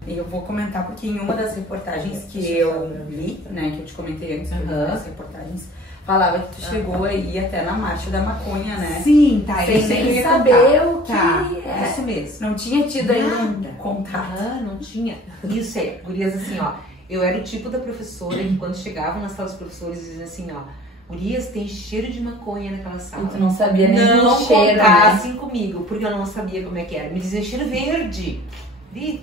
E eu vou comentar porque em uma das reportagens que eu li, né, que eu te comentei antes, das reportagens, falava que tu chegou aí até na marcha da maconha, né? Sim, tá. Sem nem saber o que é. Isso mesmo. Não tinha tido ainda um contato. Não tinha. Isso é, gurias, assim, ó. Eu era o tipo da professora que quando chegavam nas salas dos professores diziam assim, ó, gurias, tem cheiro de maconha naquela sala. E tu não sabia nem o cheiro, né? assim comigo, porque eu não sabia como é que era. Me dizia cheiro verde.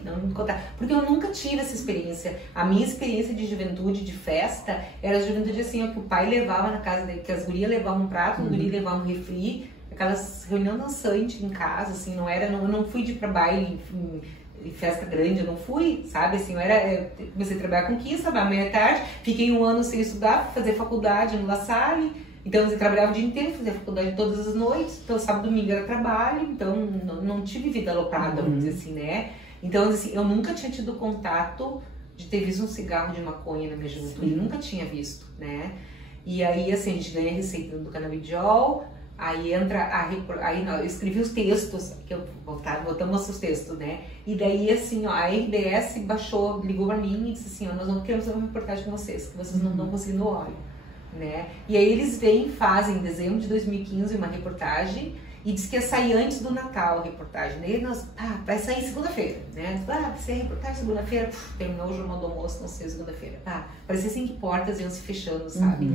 Não me contar. Porque eu nunca tive essa experiência. A minha experiência de juventude, de festa, era a juventude assim, ó, que o pai levava na casa dele, que as gurias levavam um prato, os gurias levavam um refri, aquelas reunião dançante em casa, assim, eu não fui de ir pra baile, em festa grande, eu não fui, sabe, assim, eu comecei a trabalhar com 15, trabalhava meia-tarde, fiquei um ano sem estudar, fazer faculdade no La Salle, então eu trabalhava o dia inteiro, fazia faculdade todas as noites, então sábado e domingo era trabalho, então não tive vida aloprada, vamos dizer assim, né, então assim, eu nunca tinha tido contato de ter visto um cigarro de maconha na minha juventude, nunca tinha visto, né, e aí assim, a gente ganha a receita do canabidiol. Aí eu escrevi os textos, que eu botamos os textos, né? E daí, assim, ó, a RBS ligou pra mim e disse assim, ó, nós não queremos fazer uma reportagem com vocês, que vocês não estão conseguindo óleo, né? E aí eles fazem em dezembro de 2015 uma reportagem e diz que ia sair antes do Natal a reportagem. Daí nós, vai sair segunda-feira, né? Vai ser reportagem segunda-feira, terminou o Jornal do Almoço, não sei, segunda-feira. Parecia assim que portas iam se fechando, sabe?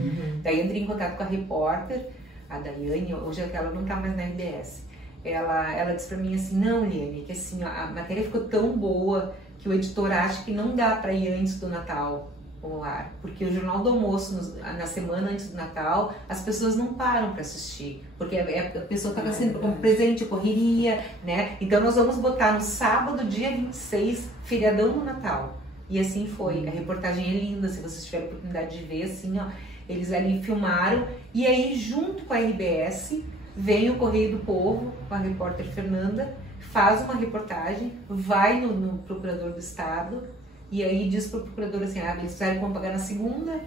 Daí entrei em contato com a repórter, a Daiane, hoje ela não tá mais na RBS. ela disse pra mim assim, não, Liane, que assim, ó, a matéria ficou tão boa que o editor acha que não dá pra ir antes do Natal ao ar, porque o Jornal do Almoço, na semana antes do Natal, as pessoas não param para assistir, porque a pessoa tá sempre como presente, correria, né? Então nós vamos botar no sábado, dia 26, feriadão do Natal. E assim foi. A reportagem é linda, se vocês tiverem a oportunidade de ver, assim, ó, eles ali filmaram, e aí junto com a RBS, vem o Correio do Povo, com a repórter Fernanda, faz uma reportagem, vai no procurador do estado, e aí diz pro procurador assim, eles vão pagar na segunda,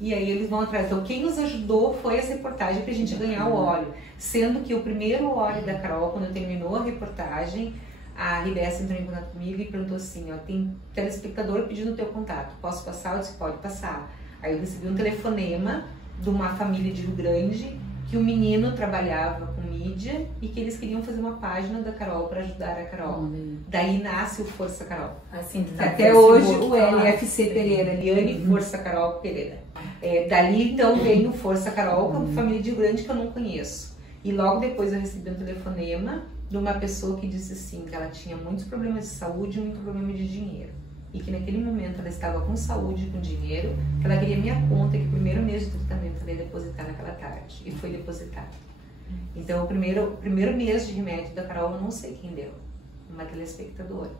e aí eles vão atrás. Então quem nos ajudou foi essa reportagem pra gente ganhar o óleo. Sendo que o primeiro óleo da Carol, quando terminou a reportagem, a RBS entrou em contato comigo e perguntou assim, ó, tem telespectador pedindo o teu contato, posso passar? Eu disse, pode passar. Aí eu recebi um telefonema de uma família de Rio Grande, que o menino trabalhava com mídia e que eles queriam fazer uma página da Carol para ajudar a Carol. Daí nasce o Força Carol. Assim, até hoje o LFC Pereira, Liane Força Carol Pereira. Dali então veio o Força Carol, com a família de Rio Grande que eu não conheço. E logo depois eu recebi um telefonema de uma pessoa que disse assim, que ela tinha muitos problemas de saúde e muito problema de dinheiro. E que naquele momento ela estava com saúde e com dinheiro, que ela queria minha conta, que o primeiro mês de tratamento ela ia depositar naquela tarde. E foi depositado. Então o primeiro mês de remédio da Carol eu não sei quem deu. Uma telespectadora.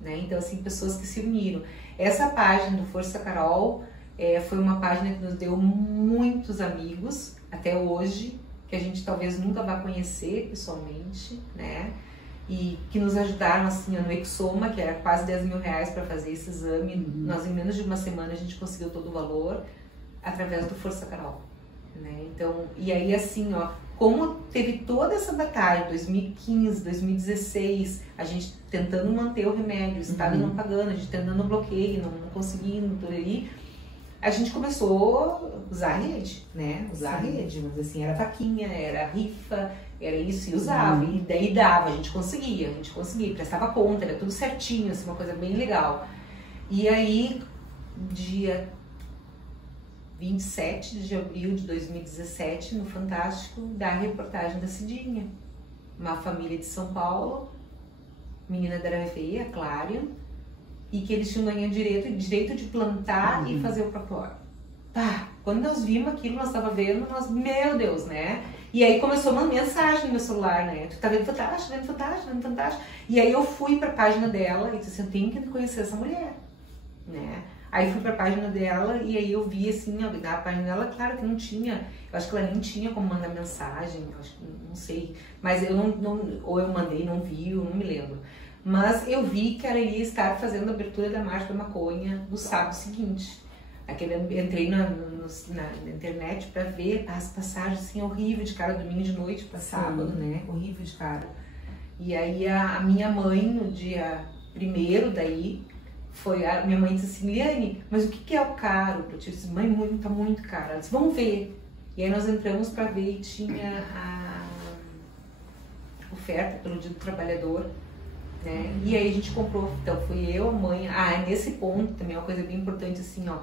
Né? Então assim, pessoas que se uniram. Essa página do Força Carol foi uma página que nos deu muitos amigos, até hoje, que a gente talvez nunca vá conhecer pessoalmente, né? E que nos ajudaram assim no Exoma, que era quase 10 mil reais para fazer esse exame. Nós em menos de uma semana a gente conseguiu todo o valor através do Força Carol, né? Então, e aí assim, ó, como teve toda essa batalha, 2015, 2016, a gente tentando manter o remédio, o Estado não pagando, a gente tentando bloqueio, não conseguindo, tudo aí, a gente começou a usar a rede, né? Usar a rede, mas assim, era vaquinha, era rifa, era isso, e usava, e daí dava, a gente conseguia, prestava conta, era tudo certinho, assim, uma coisa bem legal. E aí, dia 27 de abril de 2017, no Fantástico, dá a reportagem da Cidinha, uma família de São Paulo, menina da RFI, a Clária, e que eles tinham ganho direito de plantar e fazer o próprio óleo. Pá, quando nós vimos aquilo, nós estávamos vendo, meu Deus, né? E aí começou uma mensagem no meu celular, né? Tu tá vendo Fantástico, vendo Fantástico, vendo Fantástico. E aí eu fui pra página dela e disse assim, eu tenho que conhecer essa mulher, né? Aí fui pra página dela e aí eu vi assim, a página dela, claro que não tinha, eu acho que ela nem tinha como mandar mensagem, eu acho que não sei, mas eu ou eu mandei, não vi, eu não me lembro. Mas eu vi que ela ia estar fazendo a abertura da Marcha da Maconha no sábado seguinte. Entrei na internet para ver as passagens assim, horrível de cara, domingo de noite para sábado, né? Horrível de cara. E aí a minha mãe, no dia 1º daí, minha mãe disse assim, Liane, mas o que é o caro? Eu disse, mãe, tá muito caro. Ela disse, vamos ver. E aí nós entramos para ver e tinha a oferta pelo Dia do Trabalhador, né? E aí a gente comprou, então fui eu, a mãe, nesse ponto também é uma coisa bem importante assim, ó,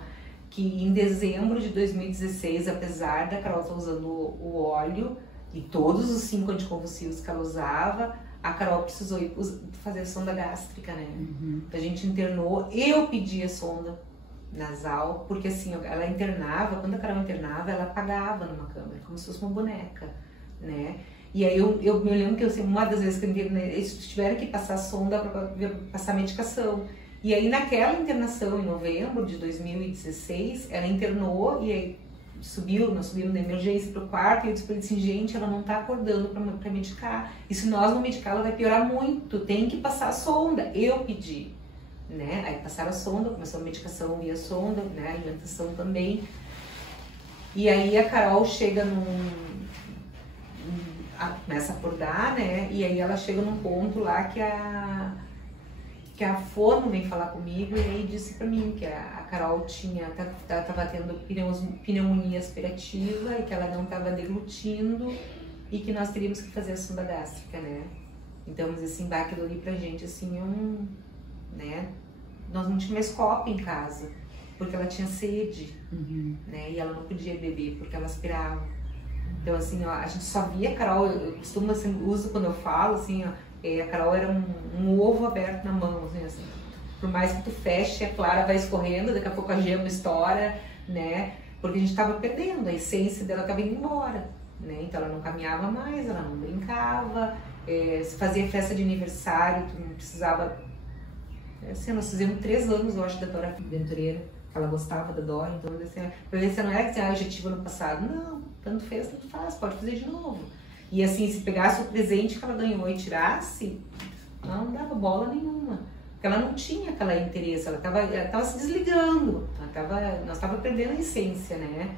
que em dezembro de 2016, apesar da Carol estar usando o óleo e todos os 5 anticonvulsivos que ela usava, a Carol precisou ir fazer a sonda gástrica, né? A gente internou, eu pedi a sonda nasal, porque assim, ela internava, quando a Carol internava, ela apagava numa câmera, como se fosse uma boneca, né? E aí eu me lembro que assim, uma das vezes que eu internei, eles tiveram que passar a sonda para passar a medicação. E aí naquela internação em novembro de 2016, ela internou e aí nós subimos na emergência pro quarto e eu disse pra ele assim, gente, ela não tá acordando pra medicar. E se nós não medicar, ela vai piorar muito, tem que passar a sonda. Eu pedi, né? Aí passaram a sonda, começou a medicação via sonda, né? A alimentação também. E aí a Carol chega começa a acordar, né? E aí ela chega num ponto lá que a fono vem falar comigo e aí disse pra mim que a Carol tava tendo pneumonia aspirativa e que ela não tava deglutindo e que nós teríamos que fazer a sonda gástrica, né? Então, mas assim, aquilo ali pra gente, assim, né? Nós não tínhamos mais copo em casa, porque ela tinha sede, né? E ela não podia beber porque ela aspirava. Então, assim, ó, a gente só via a Carol, eu costumo, assim, uso quando eu falo, assim, ó, a Carol era um ovo aberto na mão, assim, por mais que tu feche, a clara vai escorrendo, daqui a pouco a gema estoura, né, porque a gente tava perdendo, a essência dela tava indo embora, né, então ela não caminhava mais, ela não brincava, se fazia festa de aniversário, tu não precisava, assim, nós fizemos 3 anos, eu acho, da Dora Aventureira, ela gostava da Dora, então, assim, pra ver se não era que eu já tive ano passado, não, tanto fez, tanto faz, pode fazer de novo. E assim, se pegasse o presente que ela ganhou e tirasse, ela não dava bola nenhuma. Porque ela não tinha aquele interesse, ela tava se desligando, nós tava perdendo a essência, né?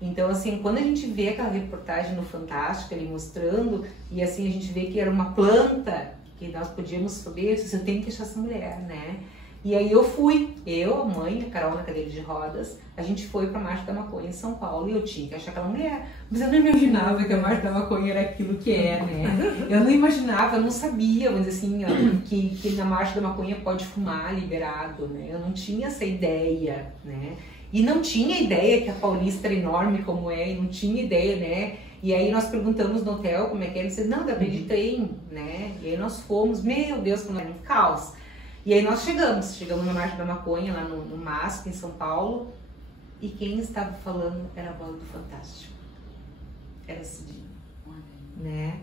Então, assim, quando a gente vê aquela reportagem no Fantástico, ali mostrando, e assim, a gente vê que era uma planta que nós podíamos saber, eu tenho que achar essa mulher, né? E aí eu fui, a mãe, a Carol na cadeira de rodas, a gente foi pra Marcha da Maconha em São Paulo e eu tinha que achar aquela mulher. Mas eu não imaginava que a Marcha da Maconha era aquilo que é, né? Eu não imaginava, eu não sabia, vamos dizer assim, ó, que na Marcha da Maconha pode fumar liberado, né? Eu não tinha essa ideia, né? E não tinha ideia que a Paulista era enorme como é, e não tinha ideia, né? E aí nós perguntamos no hotel como é que era, ele disse, não, da tem, né? E aí nós fomos, meu Deus, como era um caos. E aí nós chegamos na Marcha da Maconha, lá no MASP, em São Paulo, e quem estava falando era a voz do Fantástico. Era a Cidinha, né?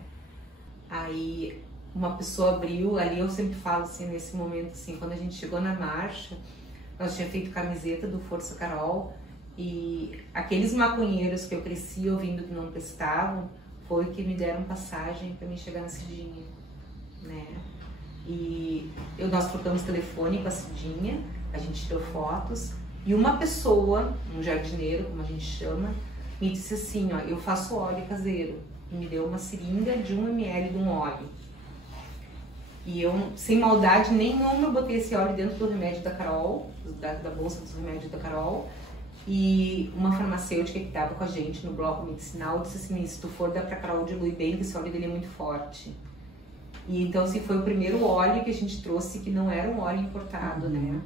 Aí uma pessoa abriu, ali eu sempre falo assim, nesse momento, assim, quando a gente chegou na marcha, nós tínhamos feito camiseta do Força Carol, e aqueles maconheiros que eu cresci ouvindo que não prestavam, foi que me deram passagem para mim chegar na Cidinha, né? E nós trocamos telefone com a Cidinha, a gente tirou fotos, e uma pessoa, um jardineiro, como a gente chama, me disse assim, ó, eu faço óleo caseiro, e me deu uma seringa de 1 ml de um óleo. E eu, sem maldade nenhuma, eu botei esse óleo dentro do remédio da Carol, da bolsa dos remédios da Carol, e uma farmacêutica que estava com a gente no bloco medicinal disse assim, se tu for dar pra Carol diluir bem, que esse óleo dele é muito forte. E então, assim, foi o primeiro óleo que a gente trouxe que não era um óleo importado, né?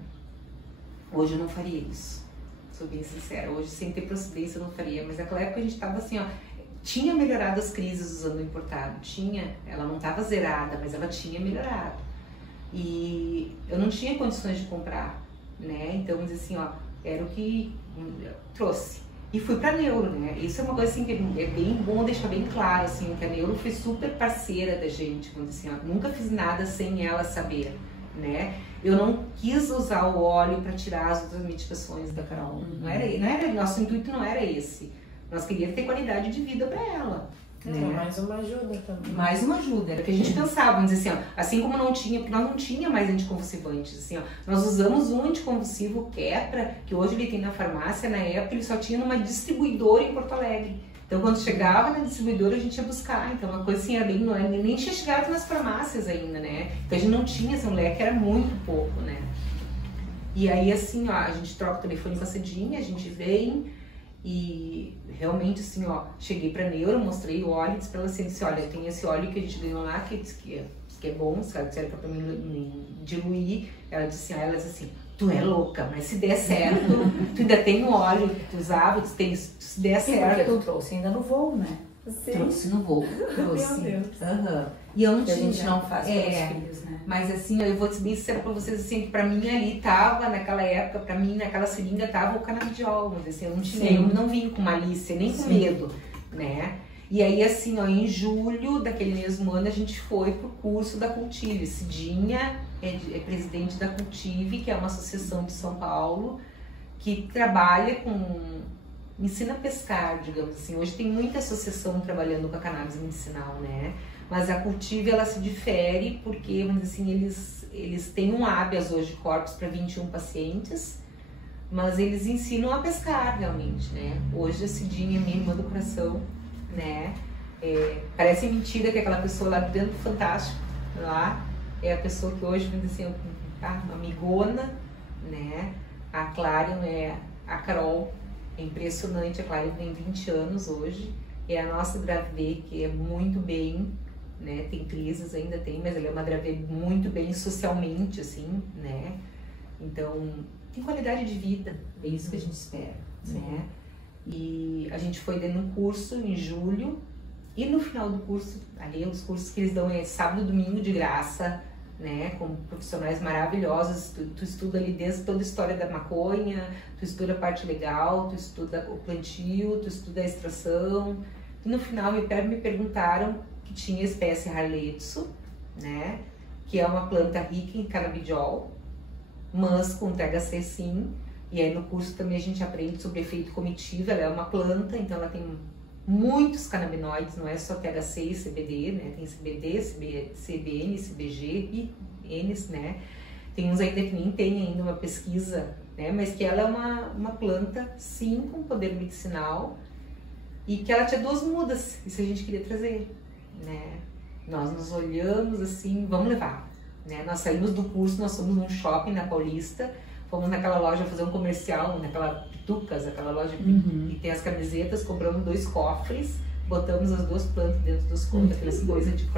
Hoje eu não faria isso, sou bem sincera. Hoje, sem ter procedência, eu não faria. Mas naquela época a gente tava assim, ó, tinha melhorado as crises usando o importado. Tinha, ela não tava zerada, mas ela tinha melhorado. E eu não tinha condições de comprar, né? Então, assim, ó, era o que trouxe. E fui pra Neuro, né? Isso é uma coisa assim que é bem bom deixar bem claro, assim, que a Neuro foi super parceira da gente, assim, ó, nunca fiz nada sem ela saber, né? Eu não quis usar o óleo para tirar as outras medicações da Carol, não era, nosso intuito não era esse. Nós queríamos ter qualidade de vida para ela. Né? Mais uma ajuda também. Mais uma ajuda, era o que a gente pensava, vamos dizer assim, ó, assim como não tinha, porque nós não tinha mais anticonvulsivantes, assim, ó, nós usamos um anticonvulsivo Keppra, que hoje ele tem na farmácia, na época ele só tinha numa distribuidora em Porto Alegre. Então quando chegava na distribuidora a gente ia buscar, então uma coisa assim, era bem, nem tinha chegado nas farmácias ainda, né? Então a gente não tinha esse moleque, era muito pouco, né? E aí assim, ó, a gente troca o telefone com a Cidinha, a gente vem. E realmente assim, ó, cheguei pra Neuro, mostrei o óleo, disse pra ela assim, olha, tem esse óleo que a gente ganhou lá, que diz que é bom, sabe, que serve pra mim diluir. Ela disse assim, tu é louca, mas se der certo, tu ainda tem o óleo que tu usava, se der certo. Tu trouxe ainda no voo, né? Sim. Trouxe no voo, trouxe. Meu Deus. E eu não tinha. A gente não faz pelos filhos, né? Mas assim, eu vou dizer sincero pra vocês assim, que pra mim ali tava, naquela época, pra mim naquela seringa tava o canabidiol, mas assim, eu não tinha, eu não vim com malícia, nem com medo, né? E aí assim, ó, em julho daquele mesmo ano a gente foi pro curso da Cultive. Cidinha é presidente da Cultive, que é uma associação de São Paulo, que trabalha com... ensina a pescar, digamos assim. Hoje tem muita associação trabalhando com a cannabis medicinal, né? Mas a Cultive, ela se difere porque, vamos dizer assim, eles têm um habeas hoje corpus para 21 pacientes, mas eles ensinam a pescar realmente, né? Hoje a Cidinha é minha irmã do coração, né? Parece mentira que aquela pessoa lá dentro do Fantástico, lá, é a pessoa que hoje, vamos dizer assim, uma amigona, né? A Clarion é a Carol. É impressionante, a Clara tem 20 anos hoje, é a nossa Dravê, que é muito bem, né, tem crises, ainda tem, mas ela é uma Dravê muito bem socialmente, assim, né, então tem qualidade de vida, é isso que a gente espera, né, E a gente foi dando um curso em julho, e no final do curso, ali os cursos que eles dão é sábado e domingo de graça, né, com profissionais maravilhosos. Tu estuda ali desde toda a história da maconha, tu estuda a parte legal, tu estuda o plantio, tu estuda a extração. E no final me perguntaram que tinha a espécie Harletsu, né, que é uma planta rica em canabidiol, mas com THC sim. E aí no curso também a gente aprende sobre efeito comitivo. Ela é uma planta, então ela tem muitos canabinoides, não é só THC e CBD, né? Tem CBD, CBN, CBG e Ns, né? Tem uns ainda que nem tem ainda uma pesquisa, né? Mas que ela é uma planta, sim, com poder medicinal, e que ela tinha 2 mudas, isso a gente queria trazer, né? Nós nos olhamos assim, vamos levar, né? Nós saímos do curso, nós fomos num shopping na Paulista, fomos naquela loja fazer um comercial, naquela Pitucas, aquela loja que tem as camisetas, compramos 2 cofres, botamos as 2 plantas dentro dos cofres, aquelas coisas de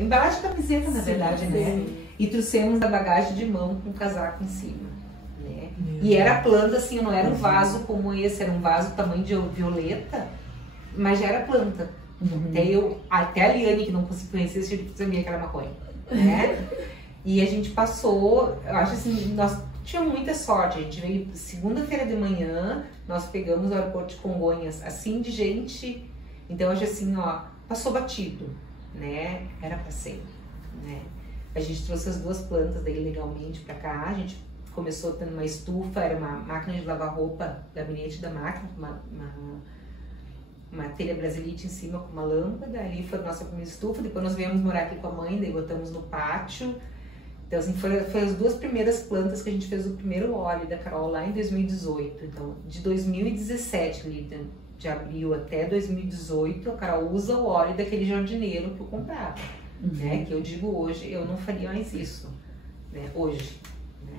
embalagem de camiseta, na verdade, né? E trouxemos a bagagem de mão com um casaco em cima, né? E era planta assim, não era um vaso como esse, era um vaso tamanho de violeta, mas já era planta. Até a Liane, que não conseguia conhecer, sabia que era maconha, né? E a gente passou, eu acho assim, nós tínhamos muita sorte. A gente veio segunda-feira de manhã, nós pegamos o aeroporto de Congonhas, assim, de gente. Então, eu acho assim, ó, passou batido, né? Era pra ser, né? A gente trouxe as 2 plantas daí legalmente pra cá. A gente começou tendo uma estufa, era uma máquina de lavar roupa, gabinete da máquina, uma telha brasilite em cima com uma lâmpada. Ali foi a nossa primeira estufa. Depois nós viemos morar aqui com a mãe, daí botamos no pátio. Então, assim, foi as 2 primeiras plantas que a gente fez o primeiro óleo da Carol lá em 2018. Então, de 2017, de abril até 2018, a Carol usa o óleo daquele jardineiro que eu comprava, né? Que eu digo hoje, eu não faria mais isso, né? Hoje, né?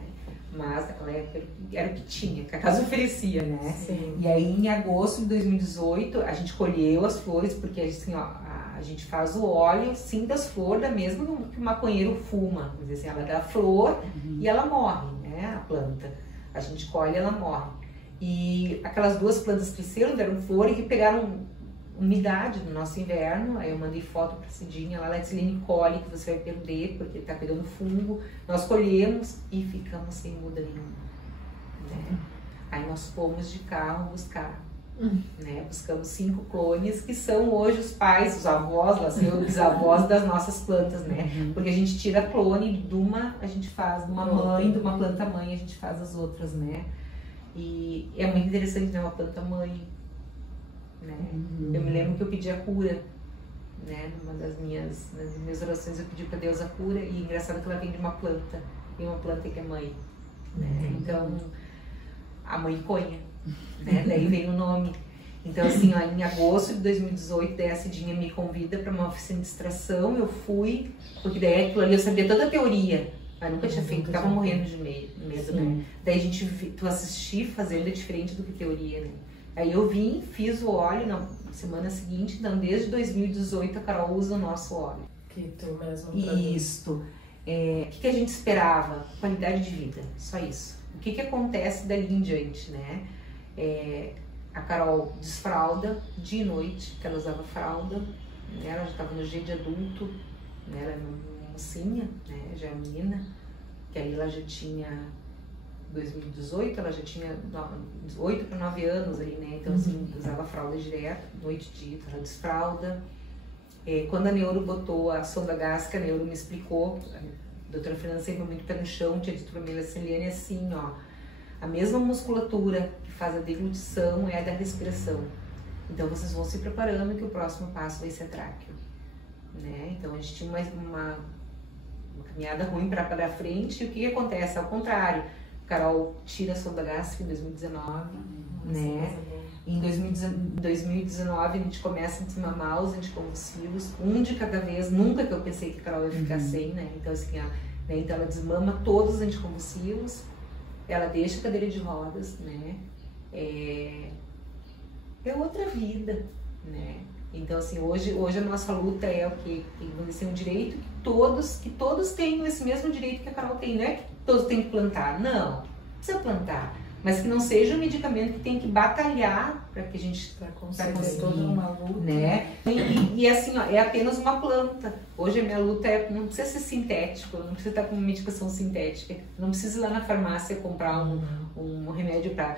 Mas naquela época era o que tinha, que a casa oferecia, né? Sim. E aí, em agosto de 2018, a gente colheu as flores, porque assim, ó, a gente faz o óleo, sim, das flores, da mesma que o maconheiro fuma. Quer dizer, assim, ela dá flor e ela morre, né? A planta. A gente colhe e ela morre. E aquelas 2 plantas cresceram, deram flor e pegaram umidade no nosso inverno. Aí eu mandei foto pra Cidinha, ela disse: Lene, colhe que você vai perder, porque tá pegando fungo. Nós colhemos e ficamos sem muda nenhuma, né? Aí nós fomos de carro buscar. Né? Buscamos 5 clones que são hoje os pais, os avós, os bisavós das nossas plantas, né? Porque a gente tira clone de uma, a gente faz de uma mãe, de uma planta mãe, a gente faz as outras, né? E é muito interessante, né? Uma planta mãe, né? Eu me lembro que eu pedi a cura, né? Numa das minhas orações eu pedi para Deus a cura, e engraçado que ela vem de uma planta, e uma planta que é mãe, né? Então, a mãe conha, né? Daí vem o nome. Então, assim, ó, em agosto de 2018, daí a Cidinha me convida para uma oficina de extração. Eu fui, porque daí aquilo ali eu sabia toda a teoria, mas nunca tinha feito, tava morrendo de medo, né? Daí a gente, tu assistir fazendo é diferente do que teoria, né? Aí eu vim, fiz o óleo na semana seguinte, então desde 2018 a Carol usa o nosso óleo. Que tu mesmo Isto. O que a gente esperava? Qualidade de vida, só isso. O que acontece dali em diante, né? A Carol desfralda dia e noite, que ela usava fralda, né? Ela já estava no G de adulto, né? Ela era uma mocinha, né? Já era menina, que aí ela já tinha 2018, ela já tinha 8 para 9 anos ali, né? Então, assim, usava fralda direto, noite e dia, ela desfralda. Quando a neuro botou a sonda gástrica, a neuro me explicou, a doutora Fernanda sempre muito pé no chão, tinha dito para mim, Liane, assim, ó, a mesma musculatura que faz a deglutição é a da respiração. Então, vocês vão se preparando que o próximo passo vai ser tráqueo, né? Então, a gente tinha uma caminhada ruim para frente, e o que acontece? Ao contrário, Carol tira a sonda gástrica em 2019, né? Em 2019 a gente começa a desmamar os anticonvulsivos, um de cada vez, nunca que eu pensei que a Carol ia ficar sem, né? Então, assim, né? Então ela desmama todos os anticonvulsivos, ela deixa a cadeira de rodas, né? É outra vida, né? Então, assim, hoje a nossa luta é o quê? Vamos dizer, um direito que todos tenham esse mesmo direito que a Carol tem, não é que todos têm que plantar, não, precisa plantar, mas que não seja um medicamento que tem que batalhar para que a gente Para conseguir, conseguir toda uma luta, né? E assim, ó, é apenas uma planta. Hoje a minha luta não precisa ser sintético, não precisa estar com medicação sintética, não precisa ir lá na farmácia comprar um remédio para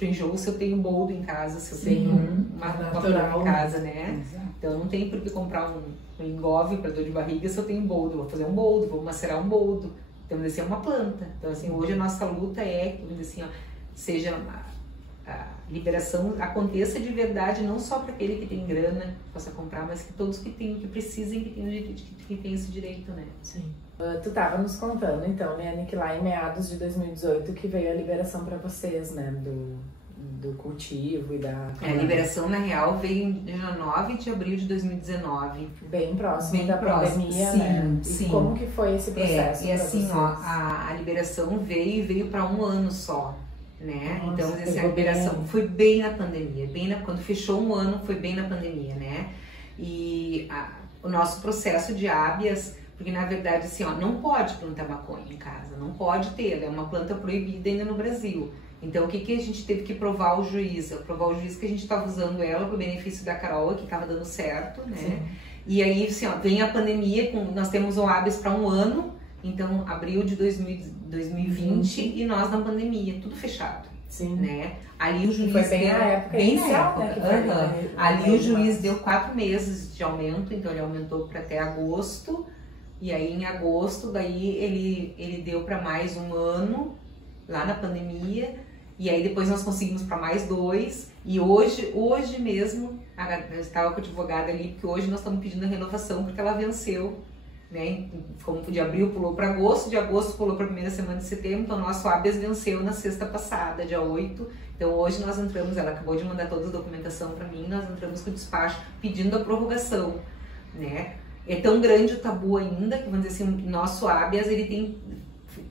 o enjoo se eu tenho boldo em casa, se eu tenho uma planta em casa, né? Exato. Então não tem por que comprar um Engove para dor de barriga se eu tenho boldo. Vou fazer um boldo, vou macerar um boldo. Então, assim, é uma planta. Então, assim, hoje a nossa luta é, assim, ó, seja a liberação aconteça de verdade, não só para aquele que tem grana possa comprar, mas que todos que precisem, que tenham esse direito, né? Sim. Tu estava nos contando, então, Liane, que lá em meados de 2018 que veio a liberação para vocês, né, do cultivo e da... A liberação, na real, veio em dia 9 de abril de 2019. Bem próximo da pandemia, sim, né? Sim. E como que foi esse processo? E assim, ó, a liberação veio para um ano só, né? Nossa, então, assim, a liberação foi bem na pandemia, quando fechou um ano, foi bem na pandemia, né? E o nosso processo de hábias, porque na verdade, assim, ó, não pode plantar maconha em casa, não pode ter, ela é uma planta proibida ainda no Brasil. Então, o que a gente teve que provar ao juiz? Provar ao juiz que a gente estava usando ela para o benefício da Carol, que estava dando certo, né? Sim. E aí, assim, ó, vem a pandemia, nós temos o hábias para um ano, então, abril de 2020, e nós na pandemia, tudo fechado. Sim. Né? Ali o juiz foi bem na época inicial, né? Ali o juiz deu 4 meses de aumento, então ele aumentou para até agosto, e aí em agosto, daí ele deu para mais um ano, lá na pandemia, e aí depois nós conseguimos para mais 2, e hoje mesmo, eu estava com a advogada ali, porque hoje nós estamos pedindo a renovação, porque ela venceu, né? Como de abril pulou para agosto, de agosto pulou para a primeira semana de setembro, então nosso habeas venceu na sexta passada, dia 8, então hoje nós entramos, ela acabou de mandar toda a documentação para mim, nós entramos com o despacho pedindo a prorrogação, né? É tão grande o tabu ainda, que vamos dizer assim, o nosso habeas, ele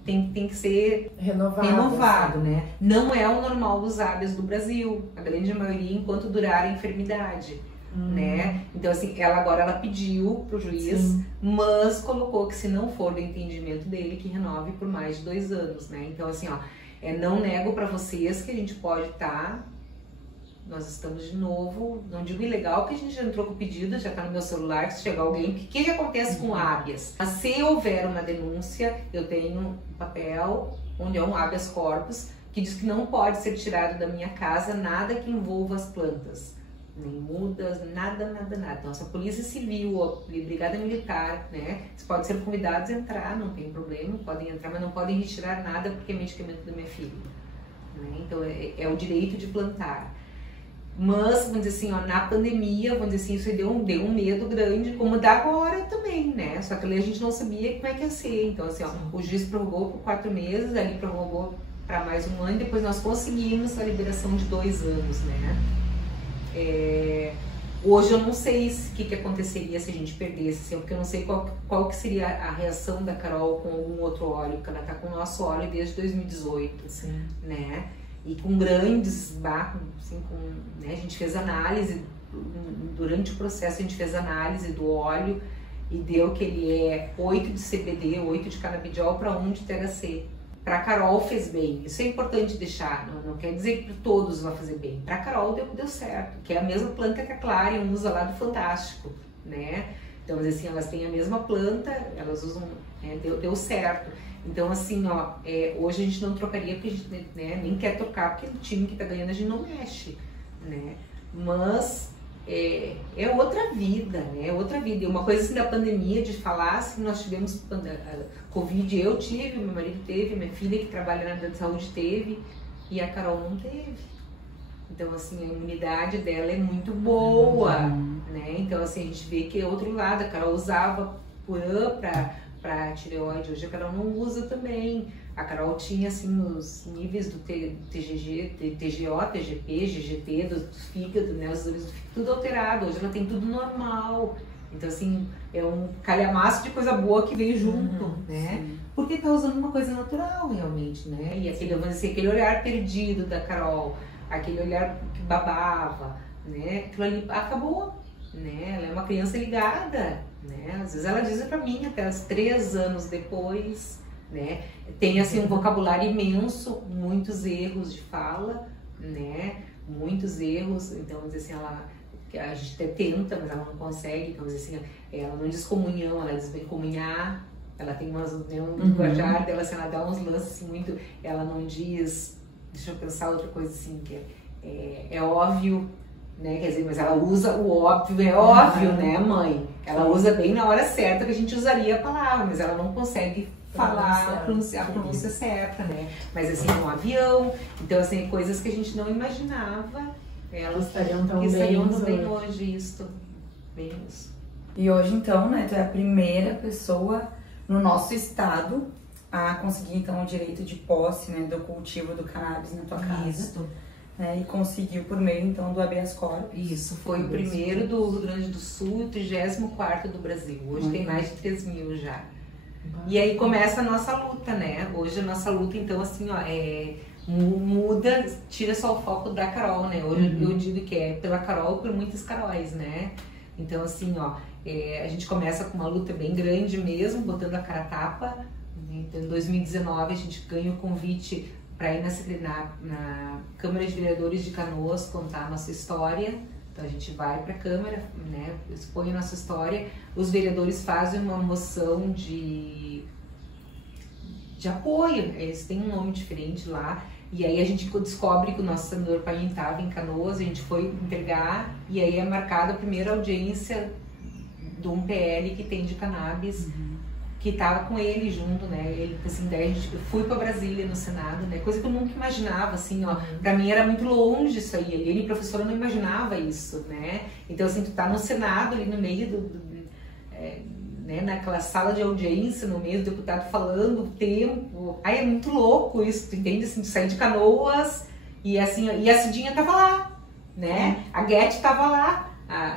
tem que ser renovado, né? Não é o normal dos hábitos do Brasil, a grande maioria enquanto durar a enfermidade, né? Então assim, ela pediu pro juiz, sim, mas colocou que se não for do entendimento dele, que renove por mais de 2 anos, né? Então assim, ó, não nego para vocês que a gente pode estar, nós estamos de novo, não digo ilegal, porque a gente já entrou com o pedido, já tá no meu celular, se chegar alguém, o que acontece com habeas? Mas se houver uma denúncia, eu tenho um papel onde é um habeas corpus, que diz que não pode ser tirado da minha casa nada que envolva as plantas, nem mudas, nada. Então, se a polícia civil, a brigada militar, né, vocês podem ser convidados a entrar, não tem problema, podem entrar, mas não podem retirar nada porque é medicamento da minha filha, né? Então, é o direito de plantar. Mas, vamos dizer assim, ó, na pandemia, vamos dizer assim, isso deu um medo grande, como dá agora também, né? Só que ali a gente não sabia como é que ia ser. Então, assim, ó, o juiz prorrogou por 4 meses, ali prorrogou para mais um ano, e depois nós conseguimos a liberação de 2 anos, né? Hoje eu não sei o que aconteceria se a gente perdesse, assim, porque eu não sei qual que seria a reação da Carol com algum outro óleo, porque ela tá com o nosso óleo desde 2018, sim, né? E com grandes assim, né, a gente fez análise, durante o processo a gente fez análise do óleo e deu que ele é 8 de CBD, 8 de canabidiol para 1 de THC. Para Carol fez bem, isso é importante deixar, não quer dizer que para todos vai fazer bem. Para Carol deu certo, que é a mesma planta que a Clarion usa lá do Fantástico, né? Então, assim, elas têm a mesma planta, elas usam, deu certo. Então, assim, ó, hoje a gente não trocaria, porque a gente, né, nem quer trocar, porque o time que tá ganhando a gente não mexe, né? Mas é outra vida, né? É outra vida. E uma coisa assim da pandemia, de falar assim, nós tivemos Covid, eu tive, meu marido teve, minha filha que trabalha na área de saúde teve, e a Carol não teve. Então, assim, a imunidade dela é muito boa, né? Então, assim, a gente vê que é outro lado, a Carol usava Puran para tireoide, hoje a Carol não usa também. A Carol tinha, assim, os níveis do TGG, TGO, TGP, GGT, do fígado, né, os exames do fígado, tudo alterado. Hoje ela tem tudo normal. Então, assim, é um calhamaço de coisa boa que veio junto, né? Sim. Porque tá usando uma coisa natural, realmente, né? E aquele olhar perdido da Carol, aquele olhar que babava, né? Aquilo ali acabou, né? Ela é uma criança ligada, né? Às vezes ela diz pra mim, até 3 anos depois, né? Tem assim um vocabulário imenso, muitos erros de fala, né? Muitos erros, então vamos dizer assim, a gente até tenta, mas ela não consegue, então vamos dizer assim, ela não diz comunhão, ela diz bem comunhar, ela tem um linguajar dela, assim, ela dá uns lances assim, muito, ela não diz, deixa eu pensar outra coisa assim, que é óbvio, né, quer dizer, mas ela usa o óbvio, é óbvio, né, mãe? Ela usa bem na hora certa que a gente usaria a palavra, mas ela não consegue falar, pronunciar a pronúncia certa, né? Mas assim, um avião, então assim, coisas que a gente não imaginava, elas estariam tão bem hoje, isso, bem isso. E hoje então, né, tu é a primeira pessoa no nosso estado a conseguir então o direito de posse, né, do cultivo do cannabis na tua casa. Isso. Né, e conseguiu por meio então do habeas corpus. Isso, foi o primeiro do Rio Grande do Sul e o 34º do Brasil. Hoje tem mais de 3.000 já. E aí começa a nossa luta, né? Hoje a nossa luta, então, assim, ó, muda, tira só o foco da Carol, né? Hoje eu digo que é pela Carol e por muitas Caróis, né? Então, assim, ó, a gente começa com uma luta bem grande mesmo, botando a cara a tapa. Então, em 2019, a gente ganha o convite para ir na Câmara de Vereadores de Canoas contar a nossa história. Então a gente vai para a Câmara, né, expõe a nossa história, os vereadores fazem uma moção de apoio, eles têm um nome diferente lá, e aí a gente descobre que o nosso senador Paim estava em Canoas, a gente foi entregar, e aí é marcada a primeira audiência de um PL que tem de cannabis, que estava com ele junto, né, ele, assim, daí eu fui para Brasília no Senado, né, coisa que eu nunca imaginava, assim, ó, para mim era muito longe isso aí, ele, professora, não imaginava isso, né, então, assim, tu tá no Senado, ali no meio né, naquela sala de audiência, no meio do deputado falando o tempo, aí é muito louco isso, tu entende, assim, tu sair de Canoas, e assim, e a Cidinha tava lá, né, a Guete tava lá,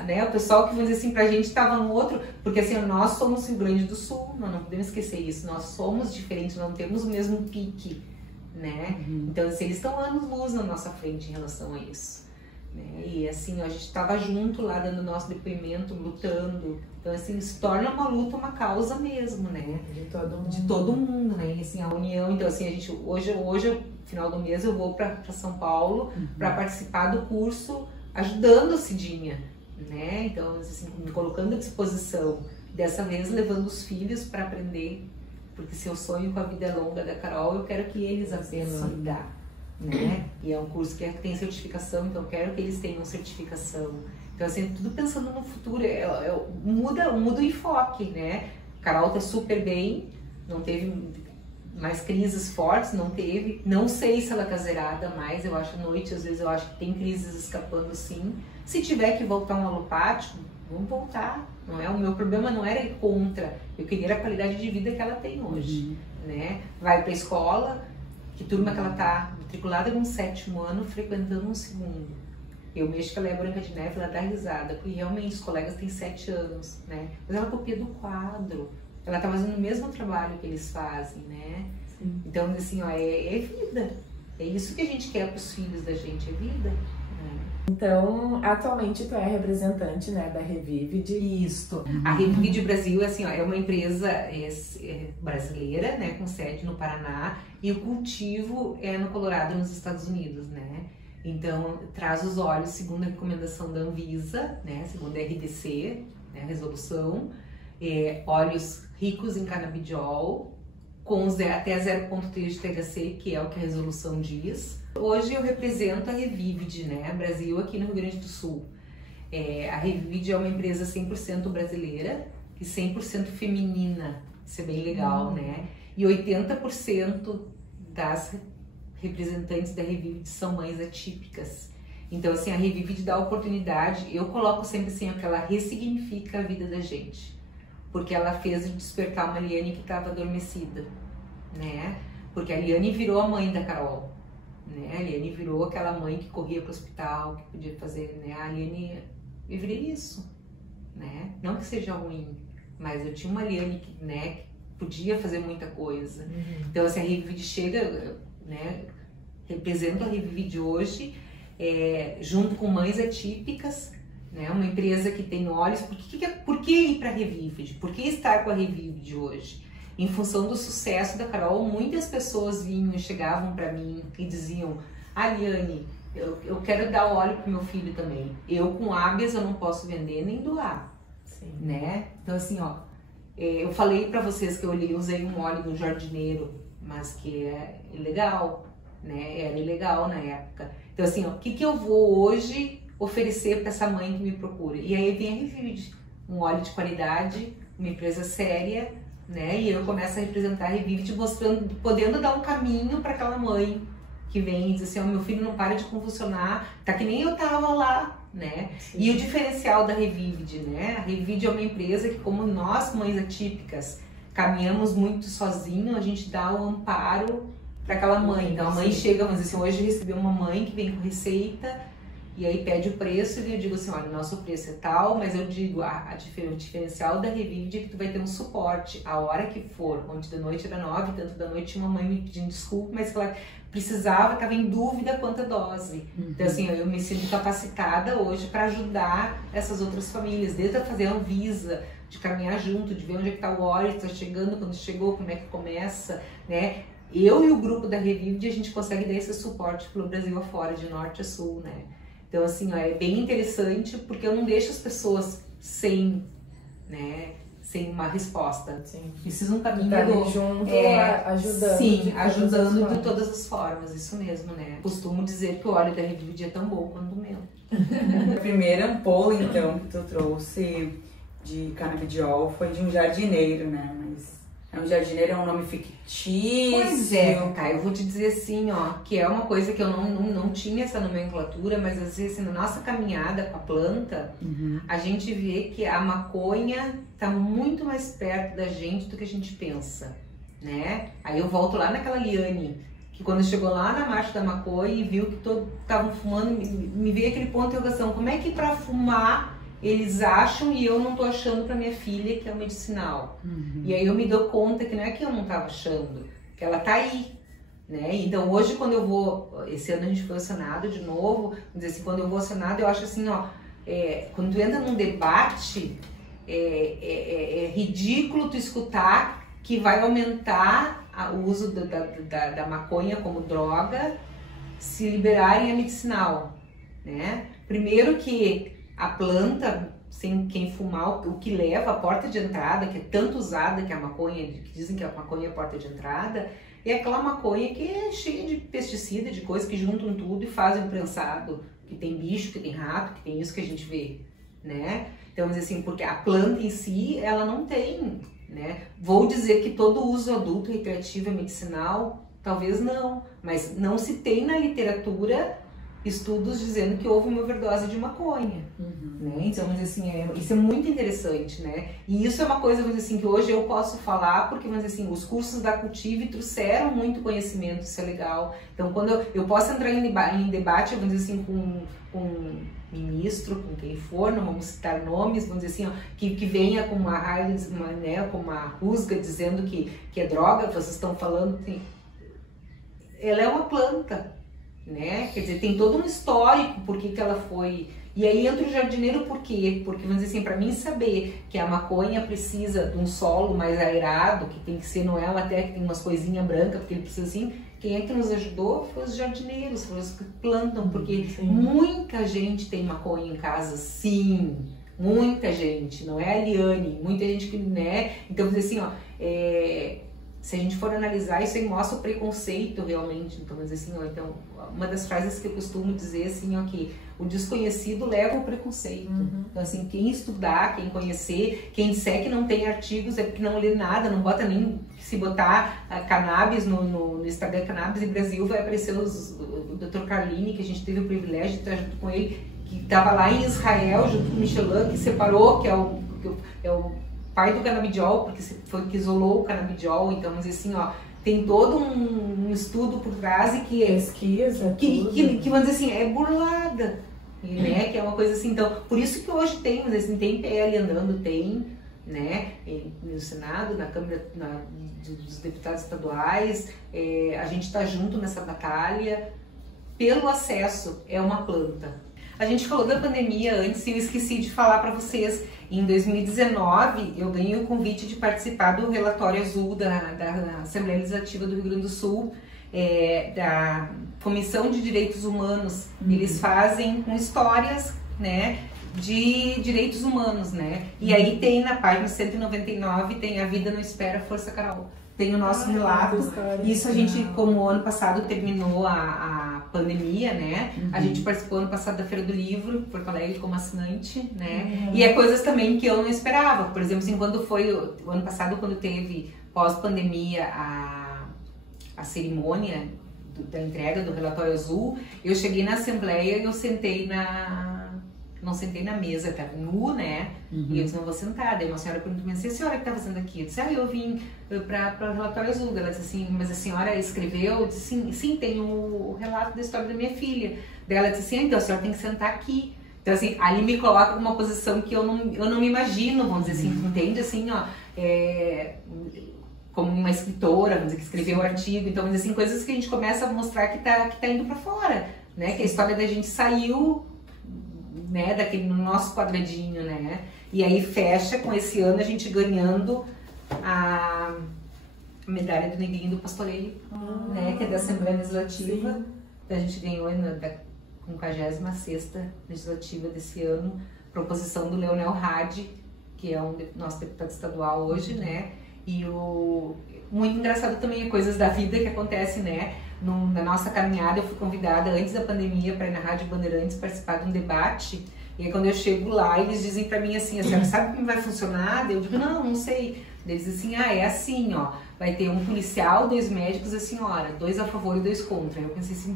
né, o pessoal que, vamos dizer assim, pra gente estava no outro, porque assim, nós somos Rio Grande do Sul, nós não podemos esquecer isso, nós somos diferentes, não temos o mesmo pique, né, então assim, eles estão anos-luz na nossa frente em relação a isso, né, e assim, a gente estava junto lá, dando nosso depoimento, lutando, então assim, se torna uma luta, uma causa mesmo, né, de todo mundo, né, e assim, a união, então assim, a gente, hoje final do mês, eu vou para São Paulo para participar do curso ajudando a Cidinha, né? Então, assim, me colocando à disposição, dessa vez levando os filhos para aprender, porque se eu sonho com a vida longa da Carol, eu quero que eles aprendam a lidar, né? E é um curso que tem certificação, então eu quero que eles tenham certificação. Então, assim, tudo pensando no futuro, muda o enfoque, né? A Carol tá super bem, não teve mais crises fortes, não sei se ela tá zerada mais, eu acho à noite, às vezes eu acho que tem crises escapando sim. Se tiver que voltar um alopático, vamos voltar, não é? O meu problema não era ir contra, eu queria a qualidade de vida que ela tem hoje, né? Vai pra escola, que turma que ela tá matriculada no 7º ano, frequentando no 2º. Eu mexo que ela é Branca de Neve, ela dá risada, porque realmente os colegas têm 7 anos, né? Mas ela copia do quadro, ela tá fazendo o mesmo trabalho que eles fazem, né? Sim. Então, assim, ó, é vida. É isso que a gente quer pros filhos da gente, é vida. Né? Então, atualmente tu é representante, né, da Revivide. Isso. A Revivide Brasil, assim, ó, é uma empresa brasileira, né, com sede no Paraná, e o cultivo é no Colorado, nos Estados Unidos, né? Então, traz os óleos segundo a recomendação da Anvisa, né, segundo a RDC, né, a resolução, óleos ricos em canabidiol, com até 0,3 de THC, que é o que a resolução diz. Hoje eu represento a Revivide, né, Brasil, aqui no Rio Grande do Sul. A Revivide é uma empresa 100% brasileira e 100% feminina, isso é bem legal, né? E 80% das representantes da Revivide são mães atípicas. Então, assim, a Revivide dá a oportunidade, eu coloco sempre assim, que ela ressignifica a vida da gente. Porque ela fez despertar uma Liane que estava adormecida, né? Porque a Liane virou a mãe da Carol, né? A Liane virou aquela mãe que corria para o hospital, que podia fazer, né? A Liane, eu virei isso, né? Não que seja ruim, mas eu tinha uma Liane que, né, que podia fazer muita coisa. Então, assim, a Revivide chega, né? Representa a Revivide hoje, junto com mães atípicas, né, uma empresa que tem olhos. Por que ir para a Revivide? Por que estar com a Revivide hoje? em função do sucesso da Carol, muitas pessoas vinham e chegavam para mim e diziam: Liane, eu quero dar o óleo pro meu filho também. Eu com hábias eu não posso vender nem doar. Sim. Né? Então assim, ó, eu falei para vocês que eu usei um óleo do jardineiro, mas que é ilegal, né? Era ilegal na época. Então assim, ó, o que eu vou hoje oferecer para essa mãe que me procura? E aí vem a Revivide, um óleo de qualidade, uma empresa séria, né? E eu começo a representar a Revivide, mostrando, podendo dar um caminho para aquela mãe que vem e diz assim: ó, meu filho não para de convulsionar, tá que nem eu tava lá, né? Sim. E o diferencial da Revivide, né? A Revivide é uma empresa que, como nós, mães atípicas, caminhamos muito sozinho, a gente dá o amparo para aquela mãe. Então a mãe chega, vamos dizer assim, hoje eu recebi uma mãe que vem com receita e aí pede o preço e eu digo assim: olha, o nosso preço é tal, mas eu digo, o diferencial da Revivide é que tu vai ter um suporte a hora que for. Ontem da noite era 9, tanto da noite tinha uma mãe me pedindo desculpa, mas que ela precisava, estava em dúvida quanto a dose. Então assim, eu me sinto capacitada hoje para ajudar essas outras famílias, desde a fazer a Anvisa, de caminhar junto, de ver onde é que está o óleo, está chegando, quando chegou, como é que começa, né? Eu e o grupo da Revivide, a gente consegue dar esse suporte pelo Brasil afora, de norte a sul, né? Então assim, ó, é bem interessante porque eu não deixo as pessoas sem, né, sem uma resposta. Sim. Precisam um caminho junto, ajudando. Sim, ajudando de todas as formas, isso mesmo, né? Costumo dizer que o óleo da Revivide é tão bom quanto o meu. A primeira ampola, então, que tu trouxe de canabidiol foi de um jardineiro, né? Mas um jardineiro é um nome fictício. Pois é, tá, eu vou te dizer assim, ó, que é uma coisa que eu não tinha essa nomenclatura, mas às vezes assim, na nossa caminhada com a planta, a gente vê que a maconha tá muito mais perto da gente do que a gente pensa, né? Aí eu volto lá naquela Liane, que quando chegou lá na Marcha da Maconha e viu que todos estavam fumando, me veio aquele ponto de interrogação: como é que pra fumar eles acham e eu não tô achando para minha filha que é o medicinal? E aí eu me dou conta que não é que eu não tava achando, que ela tá aí, né? Então hoje quando eu vou, esse ano a gente foi ao Senado de novo, vamos dizer assim, quando eu vou ao Senado eu acho assim, ó, quando tu entra num debate, é ridículo tu escutar que vai aumentar o uso da maconha como droga se liberarem a medicinal, né? Primeiro que a planta, sem quem fumar, o que leva a porta de entrada, que é tanto usada que a maconha, que dizem que a maconha é a porta de entrada, é aquela maconha que é cheia de pesticida, de coisas que juntam tudo e fazem um prensado, que tem bicho, que tem rato, que tem isso que a gente vê, né? Então, assim, porque a planta em si, ela não tem, né? Vou dizer que todo uso adulto recreativo é medicinal? Talvez não, mas não se tem na literatura estudos dizendo que houve uma overdose de maconha, né? Então, mas assim, isso é muito interessante, né? E isso é uma coisa, vamos dizer assim, que hoje eu posso falar porque, vamos dizer assim, os cursos da Cultive trouxeram muito conhecimento, isso é legal. Então, quando eu posso entrar em debate, vamos dizer assim, com ministro, com quem for, não vamos citar nomes, vamos dizer assim, ó, que venha com uma raiva, né, com uma rusga dizendo que é droga, vocês estão falando, assim, ela é uma planta, né? Quer dizer, tem todo um histórico por que ela foi. E aí entra o jardineiro por quê? Porque, vamos dizer assim, para mim saber que a maconha precisa de um solo mais aerado, que tem que ser, não é ela até que tem umas coisinhas brancas, porque ele precisa assim, quem é que nos ajudou foi os jardineiros, foram os que plantam, porque muita gente tem maconha em casa, sim, muita gente, não é a Liane, muita gente que, né? Então, vamos dizer assim, ó, se a gente for analisar, isso aí mostra o preconceito realmente. Então, mas assim, ó, então, uma das frases que eu costumo dizer assim, ó, que o desconhecido leva ao preconceito. Então, assim, quem estudar, quem conhecer, quem disser que não tem artigos é porque não lê nada, não bota nem, se botar cannabis no Instagram, Cannabis em Brasil, vai aparecer o Dr. Carline, que a gente teve o privilégio de estar junto com ele, que estava lá em Israel, junto com o Michelin, que separou, que é o pai do canabidiol, porque foi que isolou o canabidiol. Então, mas assim, ó, tem todo um estudo por trás e que pesquisa, que vamos dizer assim, é burlada, né? Que é uma coisa assim. Então, por isso que hoje tem, vamos dizer assim, tem PL andando, tem, né? No Senado, na Câmara dos Deputados Estaduais, a gente está junto nessa batalha pelo acesso. É uma planta. A gente falou da pandemia antes e eu esqueci de falar para vocês Em 2019, eu ganhei o convite de participar do relatório azul da Assembleia Legislativa do Rio Grande do Sul, da Comissão de Direitos Humanos. Eles fazem com histórias, né, de direitos humanos, né? E aí tem na página 199, tem A Vida Não Espera, Força Carol. Tem o nosso relato. Isso a gente, como o ano passado terminou a pandemia, né? A gente participou ano passado da Feira do Livro, Porto Alegre, como assinante, né? E é coisas também que eu não esperava. Por exemplo, assim, quando foi o ano passado, quando teve pós-pandemia a cerimônia da entrega do relatório azul, eu cheguei na Assembleia e eu sentei não sentei na mesa, tava nu, né? E eu disse, não vou sentar. Daí uma senhora perguntou assim, a senhora que tá fazendo aqui? Eu disse, eu vim para o relatório azul. Ela disse assim, mas a senhora escreveu? Eu disse, sim, tem o relato da história da minha filha. Daí ela disse assim, então a senhora tem que sentar aqui. Então assim, ali me coloca numa posição que eu não me imagino, vamos dizer assim, entende? Assim, ó, como uma escritora, vamos dizer, que escreveu o artigo. Então, vamos dizer assim, coisas que a gente começa a mostrar que tá indo para fora, né? Que a história da gente saiu, né, daquele no nosso quadradinho, né? E aí fecha com esse ano a gente ganhando a medalha do Negrinho do Pastoreio, né, que é da Assembleia Legislativa. Sim. A gente ganhou da 56ª legislativa desse ano, proposição do Leonel Hadi, que é nosso deputado estadual hoje, né? E muito engraçado também, coisas da vida que acontecem, né? Na nossa caminhada, eu fui convidada antes da pandemia para ir na Rádio Bandeirantes participar de um debate. E aí, quando eu chego lá, eles dizem para mim assim, a senhora sabe como vai funcionar? Eu digo, não sei. Eles dizem assim, é assim, ó, vai ter um policial, 2 médicos e a senhora, 2 a favor e 2 contra. Aí eu pensei assim,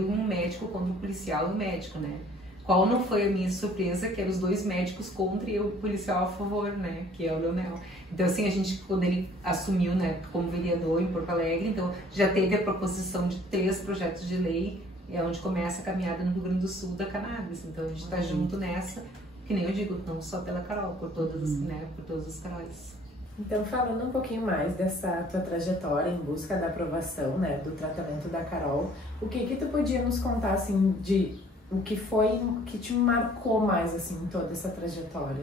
um médico contra um policial e um médico, né? Qual não foi a minha surpresa, que eram os 2 médicos contra e o policial a favor, né? Que é o Leonel. Então, assim, a gente, quando ele assumiu, né, como vereador em Porto Alegre, então já teve a proposição de 3 projetos de lei, é onde começa a caminhada no Rio Grande do Sul da cannabis. Então, a gente está junto nessa, que nem eu digo, não só pela Carol, por todas, né, por todas as Caróis. Então, falando um pouquinho mais dessa tua trajetória em busca da aprovação, né, do tratamento da Carol, o que tu podia nos contar, assim, de o que foi que te marcou mais, assim, em toda essa trajetória?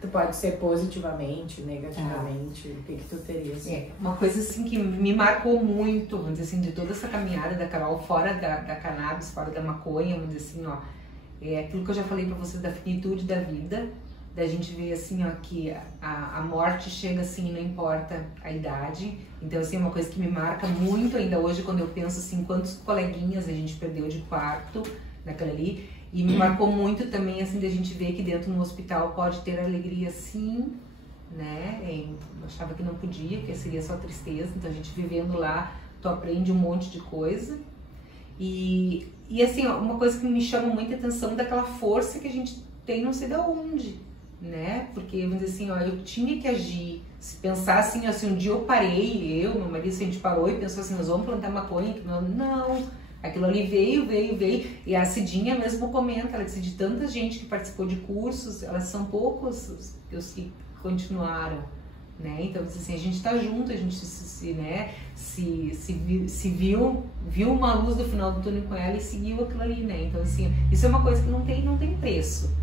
Tu pode ser positivamente, negativamente, o que tu teria, assim? Uma coisa, assim, que me marcou muito, vamos dizer assim, de toda essa caminhada da Carol, fora da cannabis, fora da maconha, vamos dizer assim, ó, é aquilo que eu já falei pra vocês da finitude da vida, da gente ver, assim, ó, que a morte chega, assim, não importa a idade. Então, assim, é uma coisa que me marca muito ainda hoje, quando eu penso, assim, quantos coleguinhas a gente perdeu de quarto naquela ali. E me marcou muito também, assim, da gente ver que dentro do hospital pode ter alegria, sim, né? Eu achava que não podia, que seria só tristeza. Então, a gente vivendo lá, tu aprende um monte de coisa. E assim, ó, uma coisa que me chama muita atenção daquela força que a gente tem não sei de onde, né? Porque, vamos dizer assim, ó, eu tinha que agir. Se pensar assim, ó, se um dia eu parei, meu marido, a gente parou e pensou assim, nós vamos plantar maconha, não. Aquilo ali veio, e a Cidinha mesmo comenta, ela disse, de tanta gente que participou de cursos, elas são poucos os que continuaram, né? Então, assim, a gente tá junto, a gente se viu uma luz do final do túnel com ela e seguiu aquilo ali, né? Então, assim, isso é uma coisa que não tem preço,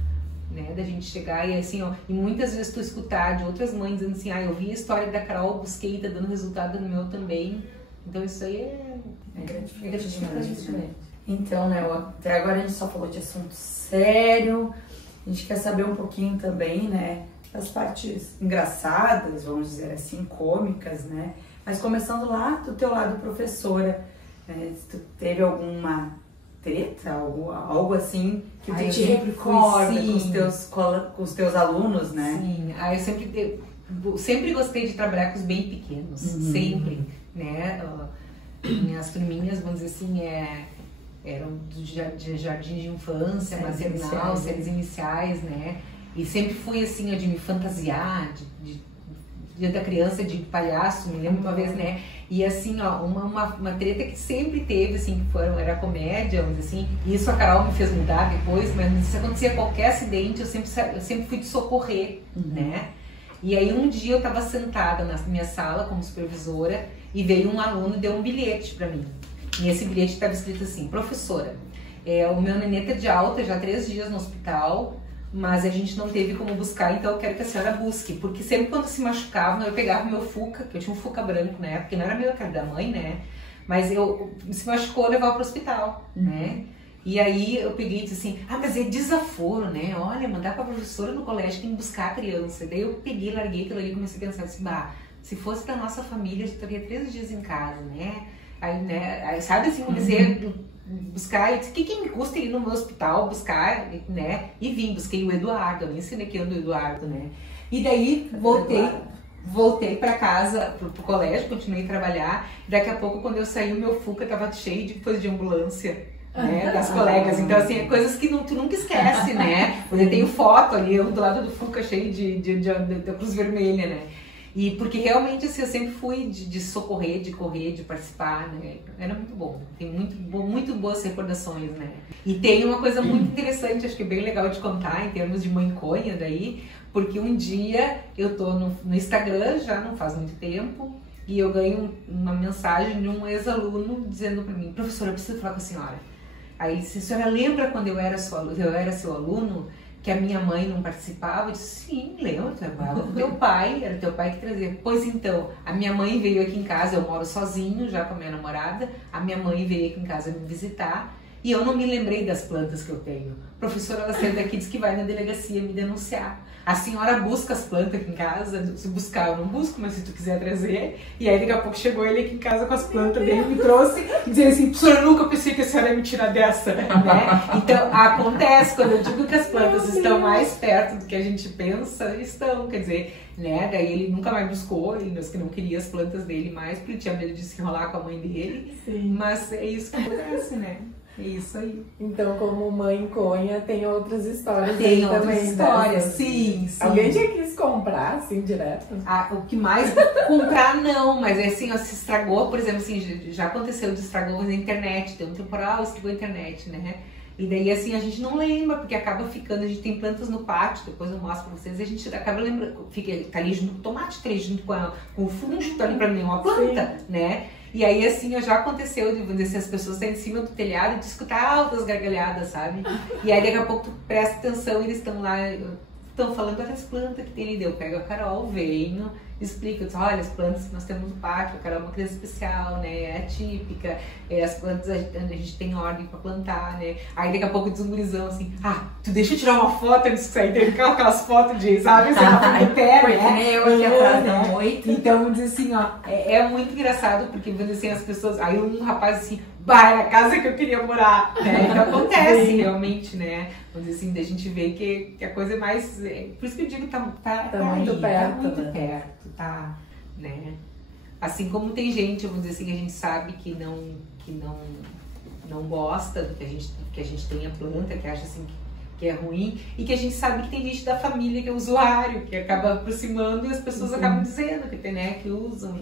né? Da gente chegar e assim, ó, e muitas vezes tu escutar de outras mães dizendo assim, eu vi a história da Carol, busquei, tá dando resultado no meu também. Então isso aí é gratificante, né? Então, né, até agora a gente só falou de assunto sério, a gente quer saber um pouquinho também, né, das partes engraçadas, vamos dizer assim, cômicas, né? Mas começando lá do teu lado professora, né, se tu teve alguma treta, algo assim, que tu te recorda com os teus alunos, né? Sim, eu sempre gostei de trabalhar com os bem pequenos, sempre, né? Minhas turminhas, vamos dizer assim, eram de jardim de infância, maternal, séries iniciais, né? E sempre fui assim, de me fantasiar, de Dia da Criança de palhaço, me lembro uma vez, né? E assim, ó, uma treta que sempre teve, assim, que era comédia, vamos dizer assim, e isso a Carol me fez mudar depois, mas se acontecia qualquer acidente, eu sempre fui de socorrer, né? E aí um dia eu tava sentada na minha sala como supervisora e veio um aluno e deu um bilhete pra mim. E esse bilhete estava escrito assim, professora, o meu nenê tá de alta já há 3 dias no hospital, mas a gente não teve como buscar, então eu quero que a senhora busque, porque sempre quando se machucavam, eu pegava o meu Fuca, que eu tinha um Fuca branco na época, que não era meu, que era da mãe, né? Mas eu se machucou, eu levava pro hospital, né? E aí eu peguei e disse assim, mas é desaforo, né? Olha, mandar pra professora no colégio tem que buscar a criança. E daí eu peguei, larguei aquilo ali e comecei a pensar assim, se fosse da nossa família, a gente estaria 3 dias em casa, né? Aí, sabe assim, comecei a buscar, eu disse, o que me custa ir no meu hospital buscar, né? E vim, busquei o Eduardo, eu nem ensinei que ando o Eduardo, né? E daí voltei pra casa, pro colégio, continuei a trabalhar. E daqui a pouco, quando eu saí, o meu Fuca tava cheio de coisa de ambulância. Né, das colegas, então assim, é coisas que tu nunca esquece, né? Eu tenho foto ali, eu do lado do Fuca cheio da Cruz Vermelha, né? E porque realmente assim, eu sempre fui de socorrer, de correr, de participar, né? Era muito bom, tem muito boas recordações, né? E tem uma coisa muito interessante, acho que é bem legal de contar em termos de mãeconha daí, porque um dia eu tô no Instagram, já não faz muito tempo, e eu ganho uma mensagem de um ex-aluno dizendo para mim, professora, eu preciso falar com a senhora. Aí disse, a senhora lembra quando eu era seu aluno, que a minha mãe não participava? Eu disse, sim, lembro, era teu pai que trazia. Pois então, a minha mãe veio aqui em casa, eu moro sozinho já com a minha namorada, a minha mãe veio aqui em casa me visitar e eu não me lembrei das plantas que eu tenho. A professora, ela saiu daqui e disse que vai na delegacia me denunciar. A senhora busca as plantas aqui em casa, se buscar eu não busco, mas se tu quiser trazer. E aí daqui a pouco chegou ele aqui em casa com as plantas dele, me trouxe e dizia assim, professora, eu nunca pensei que a senhora ia me tirar dessa, né? Então acontece, quando eu digo que as plantas estão mais perto do que a gente pensa, estão, quer dizer, né? Daí ele nunca mais buscou, ele disse que não queria as plantas dele mais, porque ele tinha medo de se enrolar com a mãe dele. Sim. Mas é isso que acontece, né? É isso aí. Então, como mãeconha, tem outras histórias tem aí outras também. Histórias, sim. Alguém já quis comprar, assim, direto? O que mais comprar, não. Mas, assim, ó, se estragou, por exemplo, assim, já aconteceu de estragou na internet. Deu um temporal, estragou a internet, né? E daí, assim, a gente não lembra, porque acaba ficando, a gente tem plantas no pátio, depois eu mostro pra vocês, e a gente acaba lembrando, tá ali junto com o tomate, tá ali junto com o fungo, tá ali pra mim uma planta, né? E aí, assim, já aconteceu de assim, as pessoas estarem em cima do telhado e de escutar altas gargalhadas, sabe? E aí, daqui a pouco, tu presta atenção, eles estão lá, estão falando, olha as plantas que tem ali. Eu pego a Carol, venho, explico, eu digo, olha, as plantas que nós temos no pátio, a Carol é uma criança especial, né? É atípica, as plantas a gente tem ordem pra plantar, né? Aí, daqui a pouco, diz um gurizão assim, tu deixa eu tirar uma foto antes de sair dele, aquelas fotos de, sabe? Você tá em pé, né? Eu aqui atrás da moita. Então, diz assim, ó, é muito engraçado, porque, assim, as pessoas, aí um rapaz assim, era a casa que eu queria morar, né? Então acontece realmente, né? Vamos dizer assim, da gente ver que a coisa é mais, por isso que eu digo, tá muito aí, perto, tá muito né? perto, tá, né? Assim como tem gente, vamos dizer assim, que a gente sabe que não gosta do que a gente tenha planta, que acha assim que é ruim, e que a gente sabe que tem gente da família que é usuário, que acaba aproximando e as pessoas acabam dizendo que tem, né, que usam.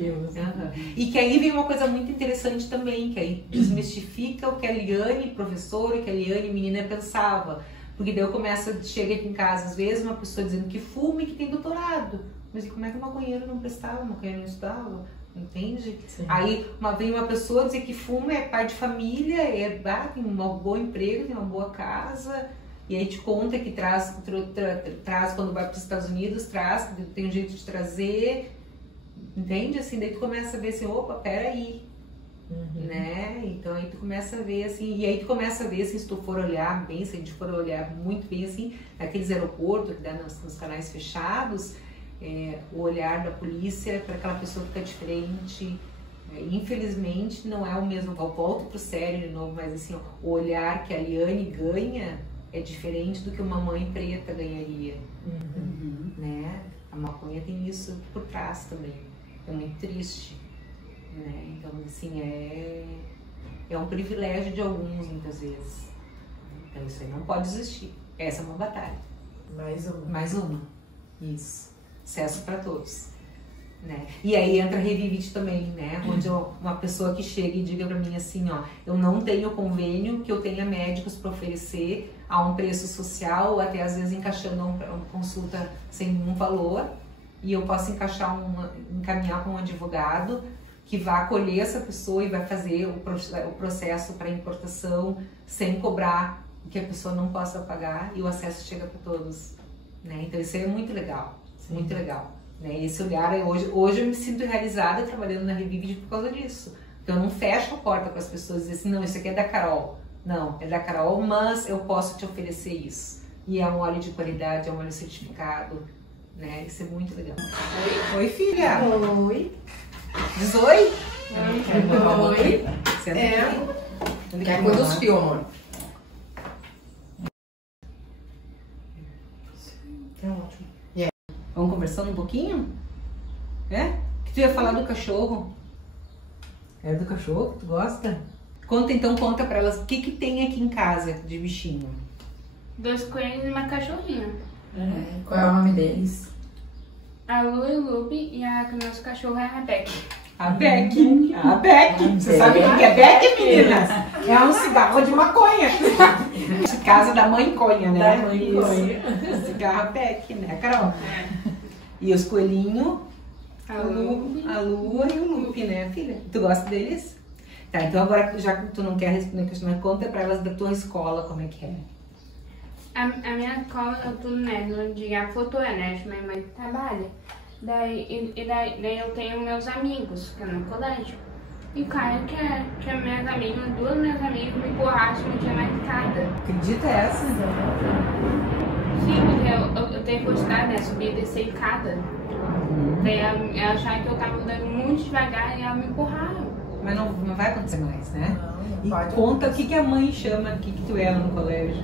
E que aí vem uma coisa muito interessante também, que aí desmistifica o que a Liane, professora, o que a Liane, menina, pensava. Porque daí chega aqui em casa, às vezes, uma pessoa dizendo que fuma e que tem doutorado. Mas e como é que o maconheiro não prestava, o maconheiro não estudava? Entende? Sim. Aí vem uma pessoa dizer que fuma, é pai de família, tem um bom emprego, tem uma boa casa, e aí te conta que traz quando vai para os Estados Unidos, tem um jeito de trazer, entende? Assim, daí tu começa a ver assim, opa, peraí, né? Então aí tu começa a ver assim, e aí tu começa a ver assim, se tu for olhar bem, se a gente for olhar muito bem assim, naqueles aeroportos que dá nos canais fechados, o olhar da polícia para aquela pessoa que está diferente, infelizmente não é o mesmo. Eu volto pro sério de novo, mas assim, o olhar que a Liane ganha é diferente do que uma mãe preta ganharia, né? A maconha tem isso por trás também, é muito triste, né? Então assim, é um privilégio de alguns muitas vezes, então isso aí não pode existir, essa é uma batalha. Mais uma, isso. Acesso para todos, né? E aí entra a Revivit também, né? Onde uma pessoa que chega e diga para mim assim, ó, eu não tenho convênio, que eu tenha médicos para oferecer a um preço social, ou até às vezes encaixando uma consulta sem nenhum valor, e eu posso encaminhar para um advogado que vai acolher essa pessoa e vai fazer o processo para importação sem cobrar que a pessoa não possa pagar e o acesso chega para todos, né? Então isso aí é muito legal, muito legal, né? Esse olhar, hoje eu me sinto realizada trabalhando na Revive por causa disso. Então eu não fecho a porta para as pessoas dizer assim, não, isso aqui é da Carol. Não, é da Carol, mas eu posso te oferecer isso. E é um óleo de qualidade, é um óleo certificado, né? Isso é muito legal. Oi, filha. Oi. Diz oi. Oi. Senta É. aqui. Quer coisa dos fios, amor? Tá ótimo. Vamos conversando um pouquinho? É? Que tu ia falar do cachorro? É do cachorro que tu gosta? Conta pra elas o que tem aqui em casa de bichinho. 2 coelhos e uma cachorrinha. Qual é o nome deles? A Lu e o Lubi e a nosso cachorro é a Beck. A Beck. A Beck. Você sabe o que é Beck, meninas? É um cigarro de maconha. De casa da mãe conha, né? Da mãe conha. Isso. Cigarro Beck, né, Carol? E os coelhinhos? A Lubi. A Lua e o Lupe, né, filha? Tu gosta deles? Tá, então agora, já que tu não quer responder a questão, conta pra elas da tua escola, como é que é. A minha escola, eu tô de Afotoé, né? Minha mãe trabalha. Daí eu tenho meus amigos, que é no colégio. E o cara que é minhas amigas, 2 minhas amigas me borracham no dia na escada. Acredita essa? Sim, porque eu tenho quantidade, né? Subir e descer escada. Daí ela achava que eu tava andando muito devagar e ela me empurraram. Mas não vai acontecer mais, né? Não E pode conta o que a mãe chama, o que tu é no colégio.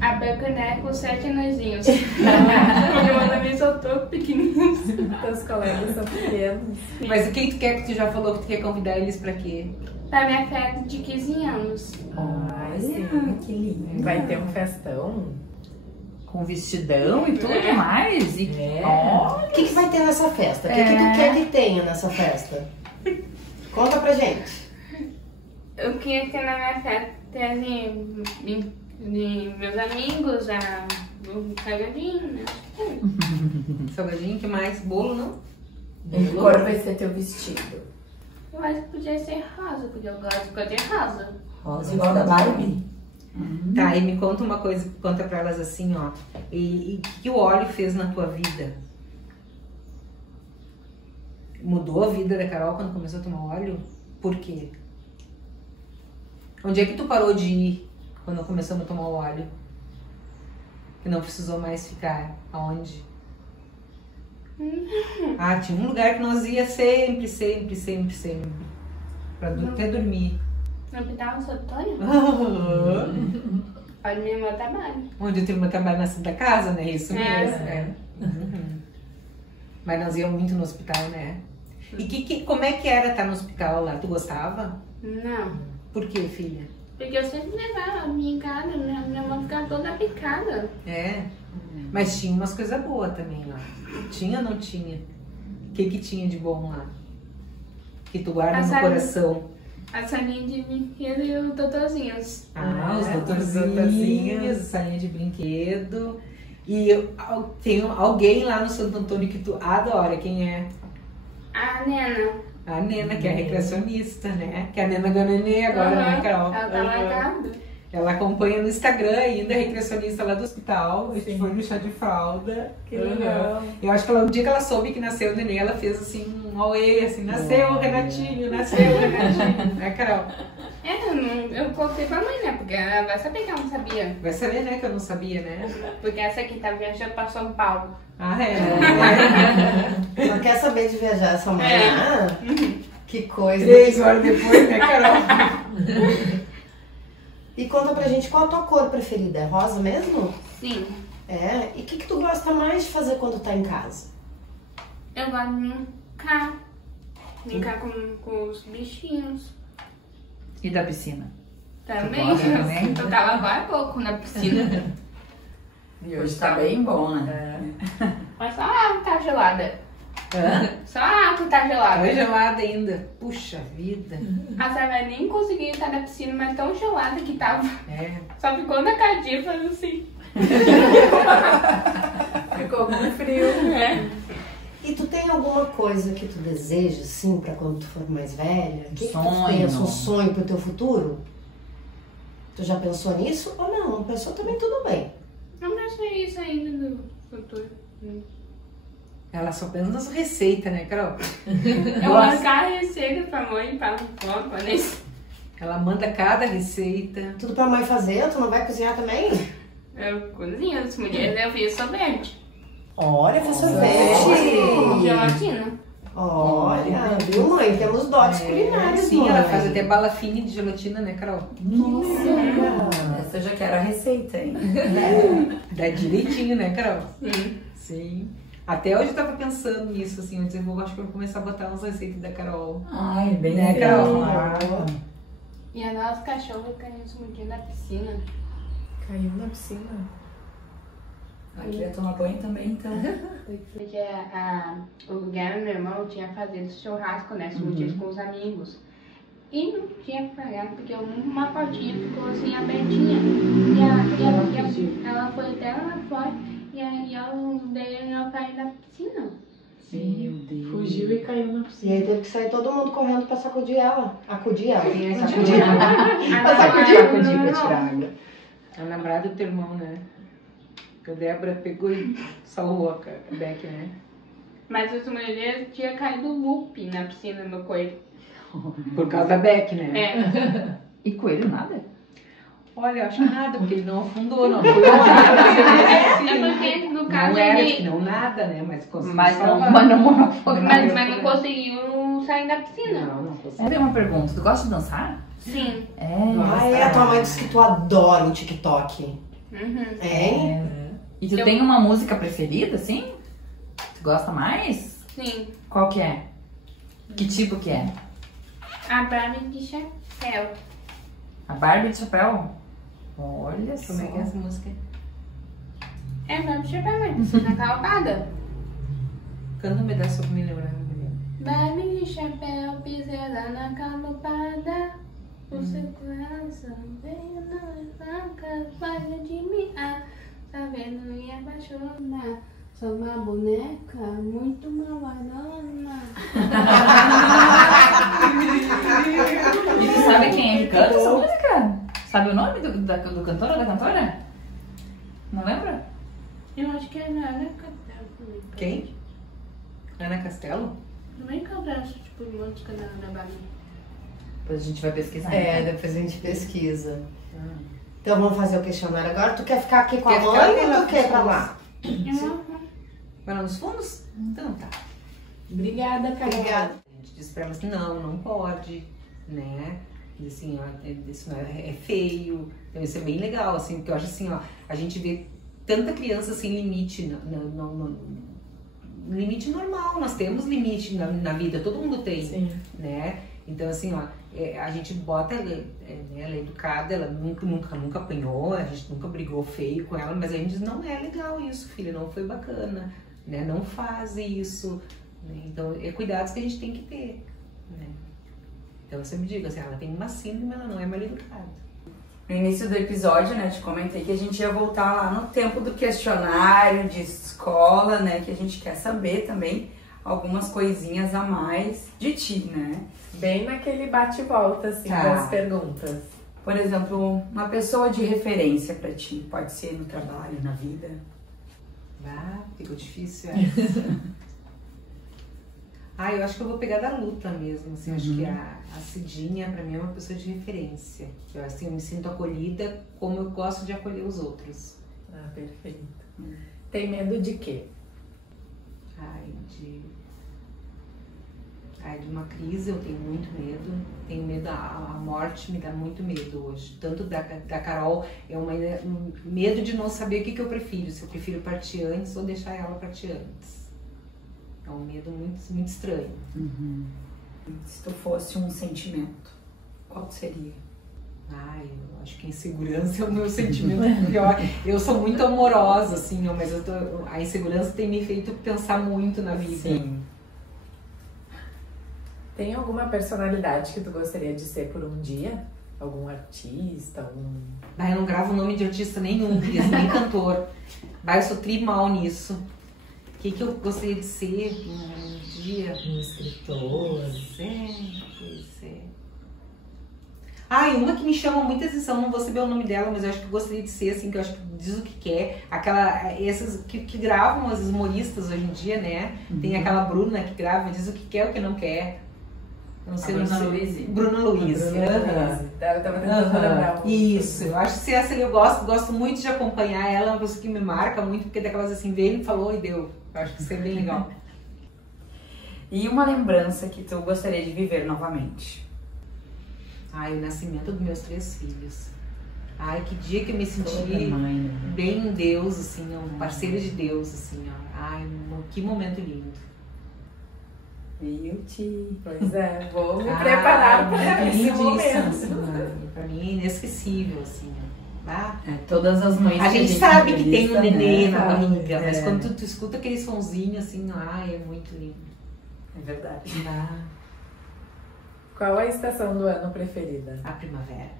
A Becané com 7 anõezinhos. Porque meus amigos são todos pequenininhos. Teus colegas são pequenos. Mas o que tu quer, que tu já falou que tu quer convidar eles pra quê? Pra minha festa de 15 anos. Ai, sim. Que lindo. Vai ter um festão? Com vestidão e tudo mais. E... É. O que vai ter nessa festa? O que tu quer que tenha nessa festa? Conta pra gente. Eu queria ter na minha festa assim, de meus amigos, o salgadinho, né? Salgadinho, que mais? Bolo, não? Que cor vai ser teu vestido? Eu acho que podia ser rosa, porque eu gosto de cor de rosa. Rosa igual da Barbie? Tá, e me conta uma coisa, conta pra elas assim, ó. E o que o óleo fez na tua vida? Mudou a vida da Carol quando começou a tomar óleo? Por quê? Onde é que tu parou de ir quando começou a tomar o óleo? Que não precisou mais ficar? Aonde? Ah, tinha um lugar que nós ia sempre. Pra até dormir. No Hospital Santo Antônio? Onde minha irmã trabalha. Onde eu tenho meu trabalho na Santa Casa, né? Isso mesmo. É. Mas nós íamos muito no hospital, né? E como é que era estar no hospital lá? Tu gostava? Não. Por quê, filha? Porque eu sempre levava a minha em casa, minha mão ficava toda picada. É. Mas tinha umas coisas boas também lá. Tinha ou não tinha? O que tinha de bom lá? Que tu guarda no coração? A salinha de brinquedo e os doutorzinhos. Ah, os os doutorzinhos, doutorzinhos. salinha de brinquedo. E tem alguém lá no Santo Antônio que tu adora, quem é? A Nena. A Nena, que é a recreacionista, né? Que a Nena ganhou neném agora, né, Carol? Ela tá largada. Ela acompanha no Instagram ainda, a recreacionista lá do hospital. A gente foi no chá de fralda. Que legal. Eu acho que o dia que ela soube que nasceu o neném, ela fez assim, um auê, assim, nasceu o Renatinho, né, Carol? Eu contei pra mãe, né? Porque ela vai saber que ela não sabia. Vai saber, né, que eu não sabia, né? Porque essa aqui tá viajando pra São Paulo. Ah, é? Não quer saber de viajar essa manhã? Que coisa. 3 horas depois, né, Carol? E conta pra gente qual a tua cor preferida. É rosa mesmo? Sim. É. E o que tu gosta mais de fazer quando tá em casa? Eu gosto de brincar. Brincar com os bichinhos. E da piscina? Também. gosta também? Eu tava agora há pouco na piscina. E hoje tá bem bom, né? Mas só a água tá gelada. Hã? Só a água tá gelada. Tá gelada ainda. Puxa vida. A Sara nem conseguia estar na piscina, mas tão gelada que tava. É. Só ficou na cadinha fazendo assim. Ficou com frio. É. E tu tem alguma coisa que tu deseja, assim, pra quando tu for mais velha? O que tu Sonho. pensa, um sonho pro teu futuro? Tu já pensou nisso ou não? Não pensou também, tudo bem. Não pensei isso ainda no futuro. Ela só pensa nas receitas, né, Carol? Eu marcar a receita pra mãe, pra vó, né? Ela manda cada receita. Tudo pra mãe fazer, tu não vai cozinhar também? Eu cozinho, as mulheres eu fiz sorvete. Olha, fez sorvete. Gelatina. Olha, viu, mãe? Temos dotes culinários, Sim, mãe. ela faz até bala fine de gelatina, né, Carol? Essa eu já quero a receita, hein? Dá direitinho, né, Carol? Sim. Sim. Até hoje eu tava pensando nisso, assim, eu disse, acho que eu vou começar a botar umas receitas da Carol. Ai, bem Né, legal. Carol? E a nossa cachorra caiu esmudinha na piscina. Caiu na piscina. Aqui ia tomar banho também, então. Porque o Guilherme, meu irmão, tinha feito churrasco, né? Esmudinhas com os amigos. E não tinha pagado, porque uma portinha ficou assim abertinha. E ela foi até lá fora. E aí ela caiu na piscina. Meu Deus. Fugiu e caiu na E piscina. aí teve que sair todo mundo correndo pra sacudir ela. Acudir ela. Sacudir. Acudir pra tirar água. A namorada do teu irmão, né? A Débora pegou e salvou a Beck, né? Mas as mulheres tinha caído loop na piscina no coelho. Por causa da Beck, né? É. E coelho nada? Olha, eu acho que nada, porque ele não afundou, não afundou É nada. porque no caso Não era, acho que ele. não nada, né? Mas conseguiu Mas não salvar. morou afogado. Mas não conseguiu sair da piscina. Não conseguiu. Tem uma pergunta, tu gosta de dançar? Sim. Ah, é, a tua mãe disse que tu adora o TikTok. Uhum. Hein? E tu tem uma música preferida, assim? Tu gosta mais? Sim. Qual que é? Que tipo que é? A Barbie de chapéu. A Barbie de chapéu? Olha só. Como é que é essa música? É a Barbie de chapéu, mas piscina calpada. Canta um pedaço só pra me lembrar. Barbie de chapéu, pisada na calpada. O seu coração veio na capaz de me sabendo me apaixonar. Sou uma boneca muito malvadona. E tu sabe quem é que canta essa música? Sabe o nome do cantor ou da cantora? Não lembra? Eu acho que é na Ana Castelo também. Quem? Ana Castelo? Também canta essa tipo de música da Barbie. Depois a gente vai pesquisar. É, depois a gente pesquisa. Então vamos fazer o questionário agora. Tu quer ficar aqui com a Quer ficar mãe aqui ou na tu quer ir pra lá? Vai lá nos fundos? Então tá. Obrigada, Carol. Obrigada. A gente disse pra ela assim, não pode, né? E assim, ó, isso não é feio. Então isso é bem legal, assim, porque eu acho assim, ó, a gente vê tanta criança sem limite no limite normal, nós temos limite na vida, todo mundo tem, Sim. né? Então assim, ó, a gente bota ela é educada, ela nunca apanhou, a gente nunca brigou feio com ela, mas a gente diz, não é legal isso, filha, não foi bacana, né? Não faz isso, né? Então é cuidados que a gente tem que ter, né? Então eu sempre digo assim, ela tem uma síndrome, ela não é mal educada. No início do episódio, né, te comentei que a gente ia voltar lá no tempo do questionário de escola, né, que a gente quer saber também algumas coisinhas a mais de ti, né? Bem naquele bate-volta, assim, Tá. das perguntas. Por exemplo, uma pessoa de referência pra ti, pode ser no trabalho, na vida. Ah, ficou difícil eu acho que eu vou pegar da luta mesmo, assim, acho que a Cidinha, pra mim, é uma pessoa de referência. Eu, assim, eu me sinto acolhida como eu gosto de acolher os outros. Ah, perfeito. Tem medo de quê? De uma crise eu tenho muito medo. Tenho medo, a morte me dá muito medo hoje. Tanto da Carol, é um medo de não saber o que eu prefiro. Se eu prefiro partir antes ou deixar ela partir antes. É um medo muito, muito estranho. Se tu fosse um sentimento, qual seria? Eu acho que insegurança é o meu sentimento pior. Eu sou muito amorosa, assim, mas a insegurança tem me feito pensar muito na vida. Sim. Tem alguma personalidade que tu gostaria de ser por um dia? Algum artista? Eu não gravo o nome de artista nenhum, nem cantor. Eu sou tri mal nisso. O que eu gostaria de ser um dia? Um escritor? Pois é. Ah, e uma que me chama muita atenção, não vou saber o nome dela, mas eu acho que eu gostaria de ser, assim, que eu acho que diz o que quer. Essas que gravam as humoristas hoje em dia, né? Tem aquela Bruna que grava, diz o que quer, o que não quer. Não sei, Bruna Luiz. Bruna Luiz. Eu tava tentando lembrar. Isso, eu acho que se essa eu gosto muito de acompanhar ela, é uma pessoa que me marca muito, porque daquelas assim, veio e falou e deu. Eu acho que isso é bem legal. E uma lembrança que tu gostaria de viver novamente? Ai, o nascimento dos meus 3 filhos. Ai, que dia que eu me senti Mãe, né? bem em Deus, assim, um parceiro de Deus, assim, ó. Ai, que momento lindo. Pois é, vou me preparar para esse momento. Assim, pra mim é inesquecível, assim, ó. Todas as mães A que gente sabe que tem um entrevista, nenê né? na barriga, mas quando tu escuta aquele sonzinho, assim, ai, é muito lindo. É verdade. Qual é a estação do ano preferida? A primavera.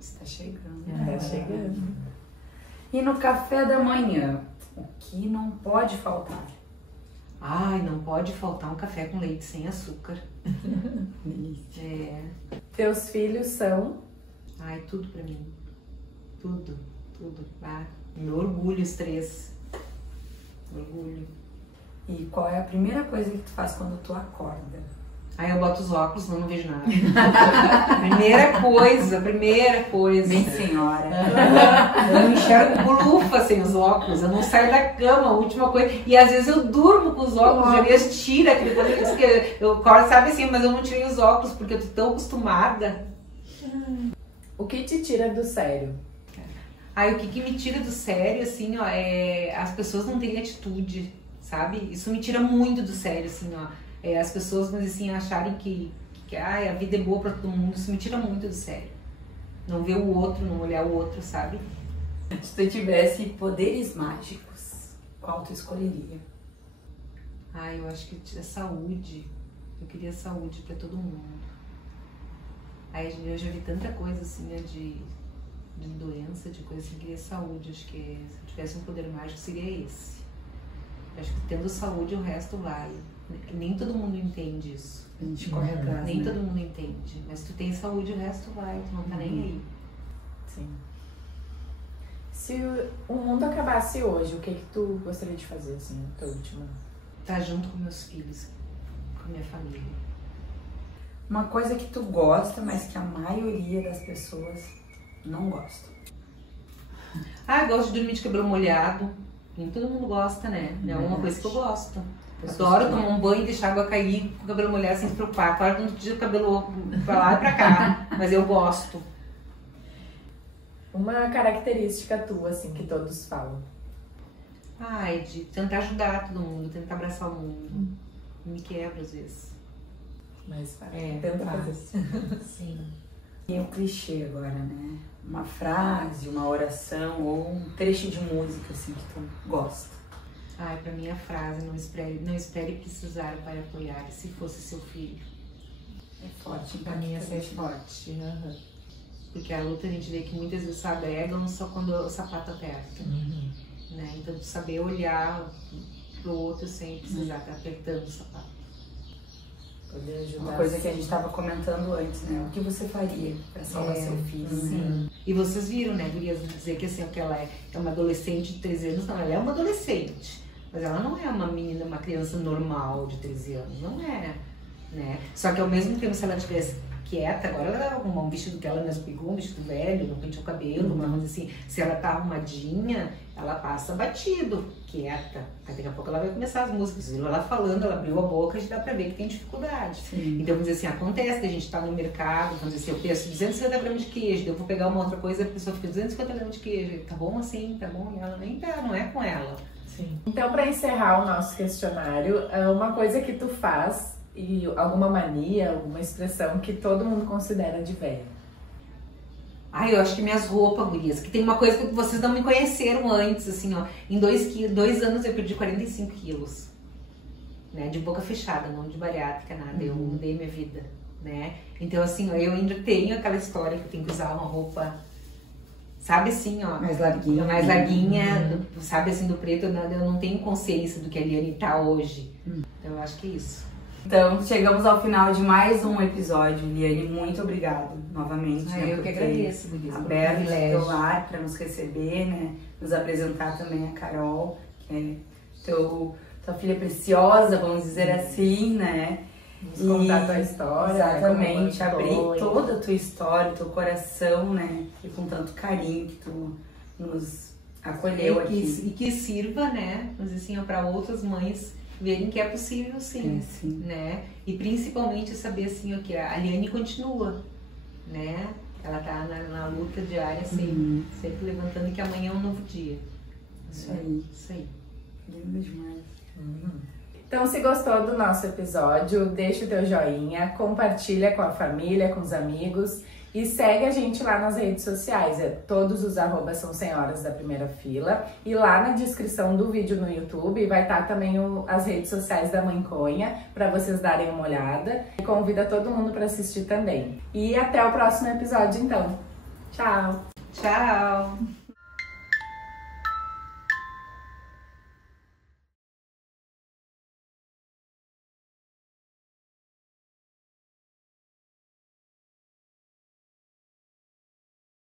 Está chegando. Tá chegando. E no café da manhã, o que não pode faltar? Ai, não pode faltar um café com leite sem açúcar. Teus filhos são? Ai, tudo pra mim. Tudo. Meu orgulho, os 3. Orgulho. E qual é a primeira coisa que tu faz quando tu acorda? Aí eu boto os óculos, senão não vejo nada. primeira coisa. Bem senhora. Eu não enxergo blufa sem os óculos, eu não saio da cama, a última coisa. E às vezes eu durmo com os óculos, às vezes tira aquele coisa que eu acordo, sabe assim, mas eu não tirei os óculos porque eu tô tão acostumada. O que te tira do sério? Aí o que me tira do sério, assim, ó, é as pessoas não terem atitude, sabe? Isso me tira muito do sério, assim, ó. As pessoas, mas assim, acharem que a vida é boa pra todo mundo, isso me tira muito do sério. Não ver o outro, não olhar o outro, sabe? Se tu tivesse poderes mágicos, qual tu escolheria? Eu acho que a saúde. Eu queria saúde pra todo mundo. Aí eu já vi tanta coisa assim, né, de doença, de coisa assim, eu queria saúde. Acho que se eu tivesse um poder mágico seria esse. Eu acho que tendo saúde o resto vai. Nem todo mundo entende isso. A gente corre atrás, Nem né? todo mundo entende. Mas tu tem saúde, o resto vai. Tu não tá nem aí. Sim. Se o mundo acabasse hoje, o que tu gostaria de fazer, assim, a tua última? Tá junto com meus filhos, com a minha família. Uma coisa que tu gosta, mas que a maioria das pessoas não gosta. Eu gosto de dormir de cabelo molhado. Nem todo mundo gosta, né? É uma coisa que eu gosto. Adoro tomar um banho e deixar a água cair com o cabelo molhado sem se preocupar. Claro que não tira o cabelo pra lá e pra cá, mas eu gosto. Uma característica tua, assim, que todos falam. De tentar ajudar todo mundo, tentar abraçar o mundo. Me quebra às vezes. Mas tenta fazer isso. Sim. E o clichê agora, né? Uma frase, uma oração ou um trecho de música, assim, que tu gosta. Pra mim a frase, não espere precisar para apoiar, se fosse seu filho. É forte, Pra mim essa é forte. Porque a luta a gente vê que muitas vezes se agregam só quando o sapato aperta. Né? Então saber olhar pro outro sem precisar estar apertando o sapato. Poder ajudar. Uma coisa que a gente estava comentando antes, né? O que você faria para salvar seu filho? Sim. E vocês viram, né, gurias, dizer que assim, que ela é uma adolescente de 13 anos, não, ela é uma adolescente. Mas ela não é uma menina, uma criança normal de 13 anos, não é, né? Só que ao mesmo tempo, se ela tivesse quieta, agora ela vai arrumar um vestido que ela mesmo pegou, um vestido velho, não penteou o cabelo, mas assim, se ela tá arrumadinha, ela passa batido, quieta. Aí daqui a pouco ela vai começar as músicas, ela falando, ela abriu a boca, a gente dá pra ver que tem dificuldade. Sim. Então, Então, vamos dizer assim, acontece que a gente tá no mercado, vamos dizer assim, eu peço 250 gramas de queijo, daí eu vou pegar uma outra coisa, a pessoa fica 250 gramas de queijo, tá bom assim, tá bom? E ela nem tá, não é com ela. Sim. Então, para encerrar o nosso questionário, uma coisa que tu faz e alguma mania, alguma expressão que todo mundo considera de velha. Eu acho que minhas roupas, gurias, que tem uma coisa que vocês não me conheceram antes, assim, ó. Em 2 anos eu perdi 45 quilos, né? De boca fechada, não de bariátrica, nada. Eu mudei minha vida, né? Então, assim, ó, eu ainda tenho aquela história que eu tenho que usar uma roupa, sabe assim, ó. Mais larguinha. Mais larguinha, sabe assim, do preto, eu não tenho consciência do que a Liane tá hoje. Então, eu acho que é isso. Então, chegamos ao final de mais um episódio. Liane, muito obrigado novamente. Eu por que ter agradeço, Luiz, pelo aberto o privilégio. teu lar para nos receber, né? Nos apresentar também a Carol, que é tua filha preciosa, vamos dizer assim, né? Nos contar a tua história. Exatamente, como abrir foi. toda a tua história, teu coração, né? E com tanto carinho que tu nos acolheu aqui. E que sirva, né? Mas assim, para outras mães verem que é possível sim, Sim. né? E principalmente saber assim, ó, que a Liane continua, né? Ela tá na luta diária, assim, sempre levantando, que amanhã é um novo dia. Isso aí. Isso aí. Lindo demais. Então, se gostou do nosso episódio, deixa o teu joinha, compartilha com a família, com os amigos e segue a gente lá nas redes sociais. Todos os arrobas são senhoras da primeira fila. E lá na descrição do vídeo no YouTube vai estar também as redes sociais da Mãenconha para vocês darem uma olhada. E convida todo mundo para assistir também. E até o próximo episódio, então. Tchau! Tchau!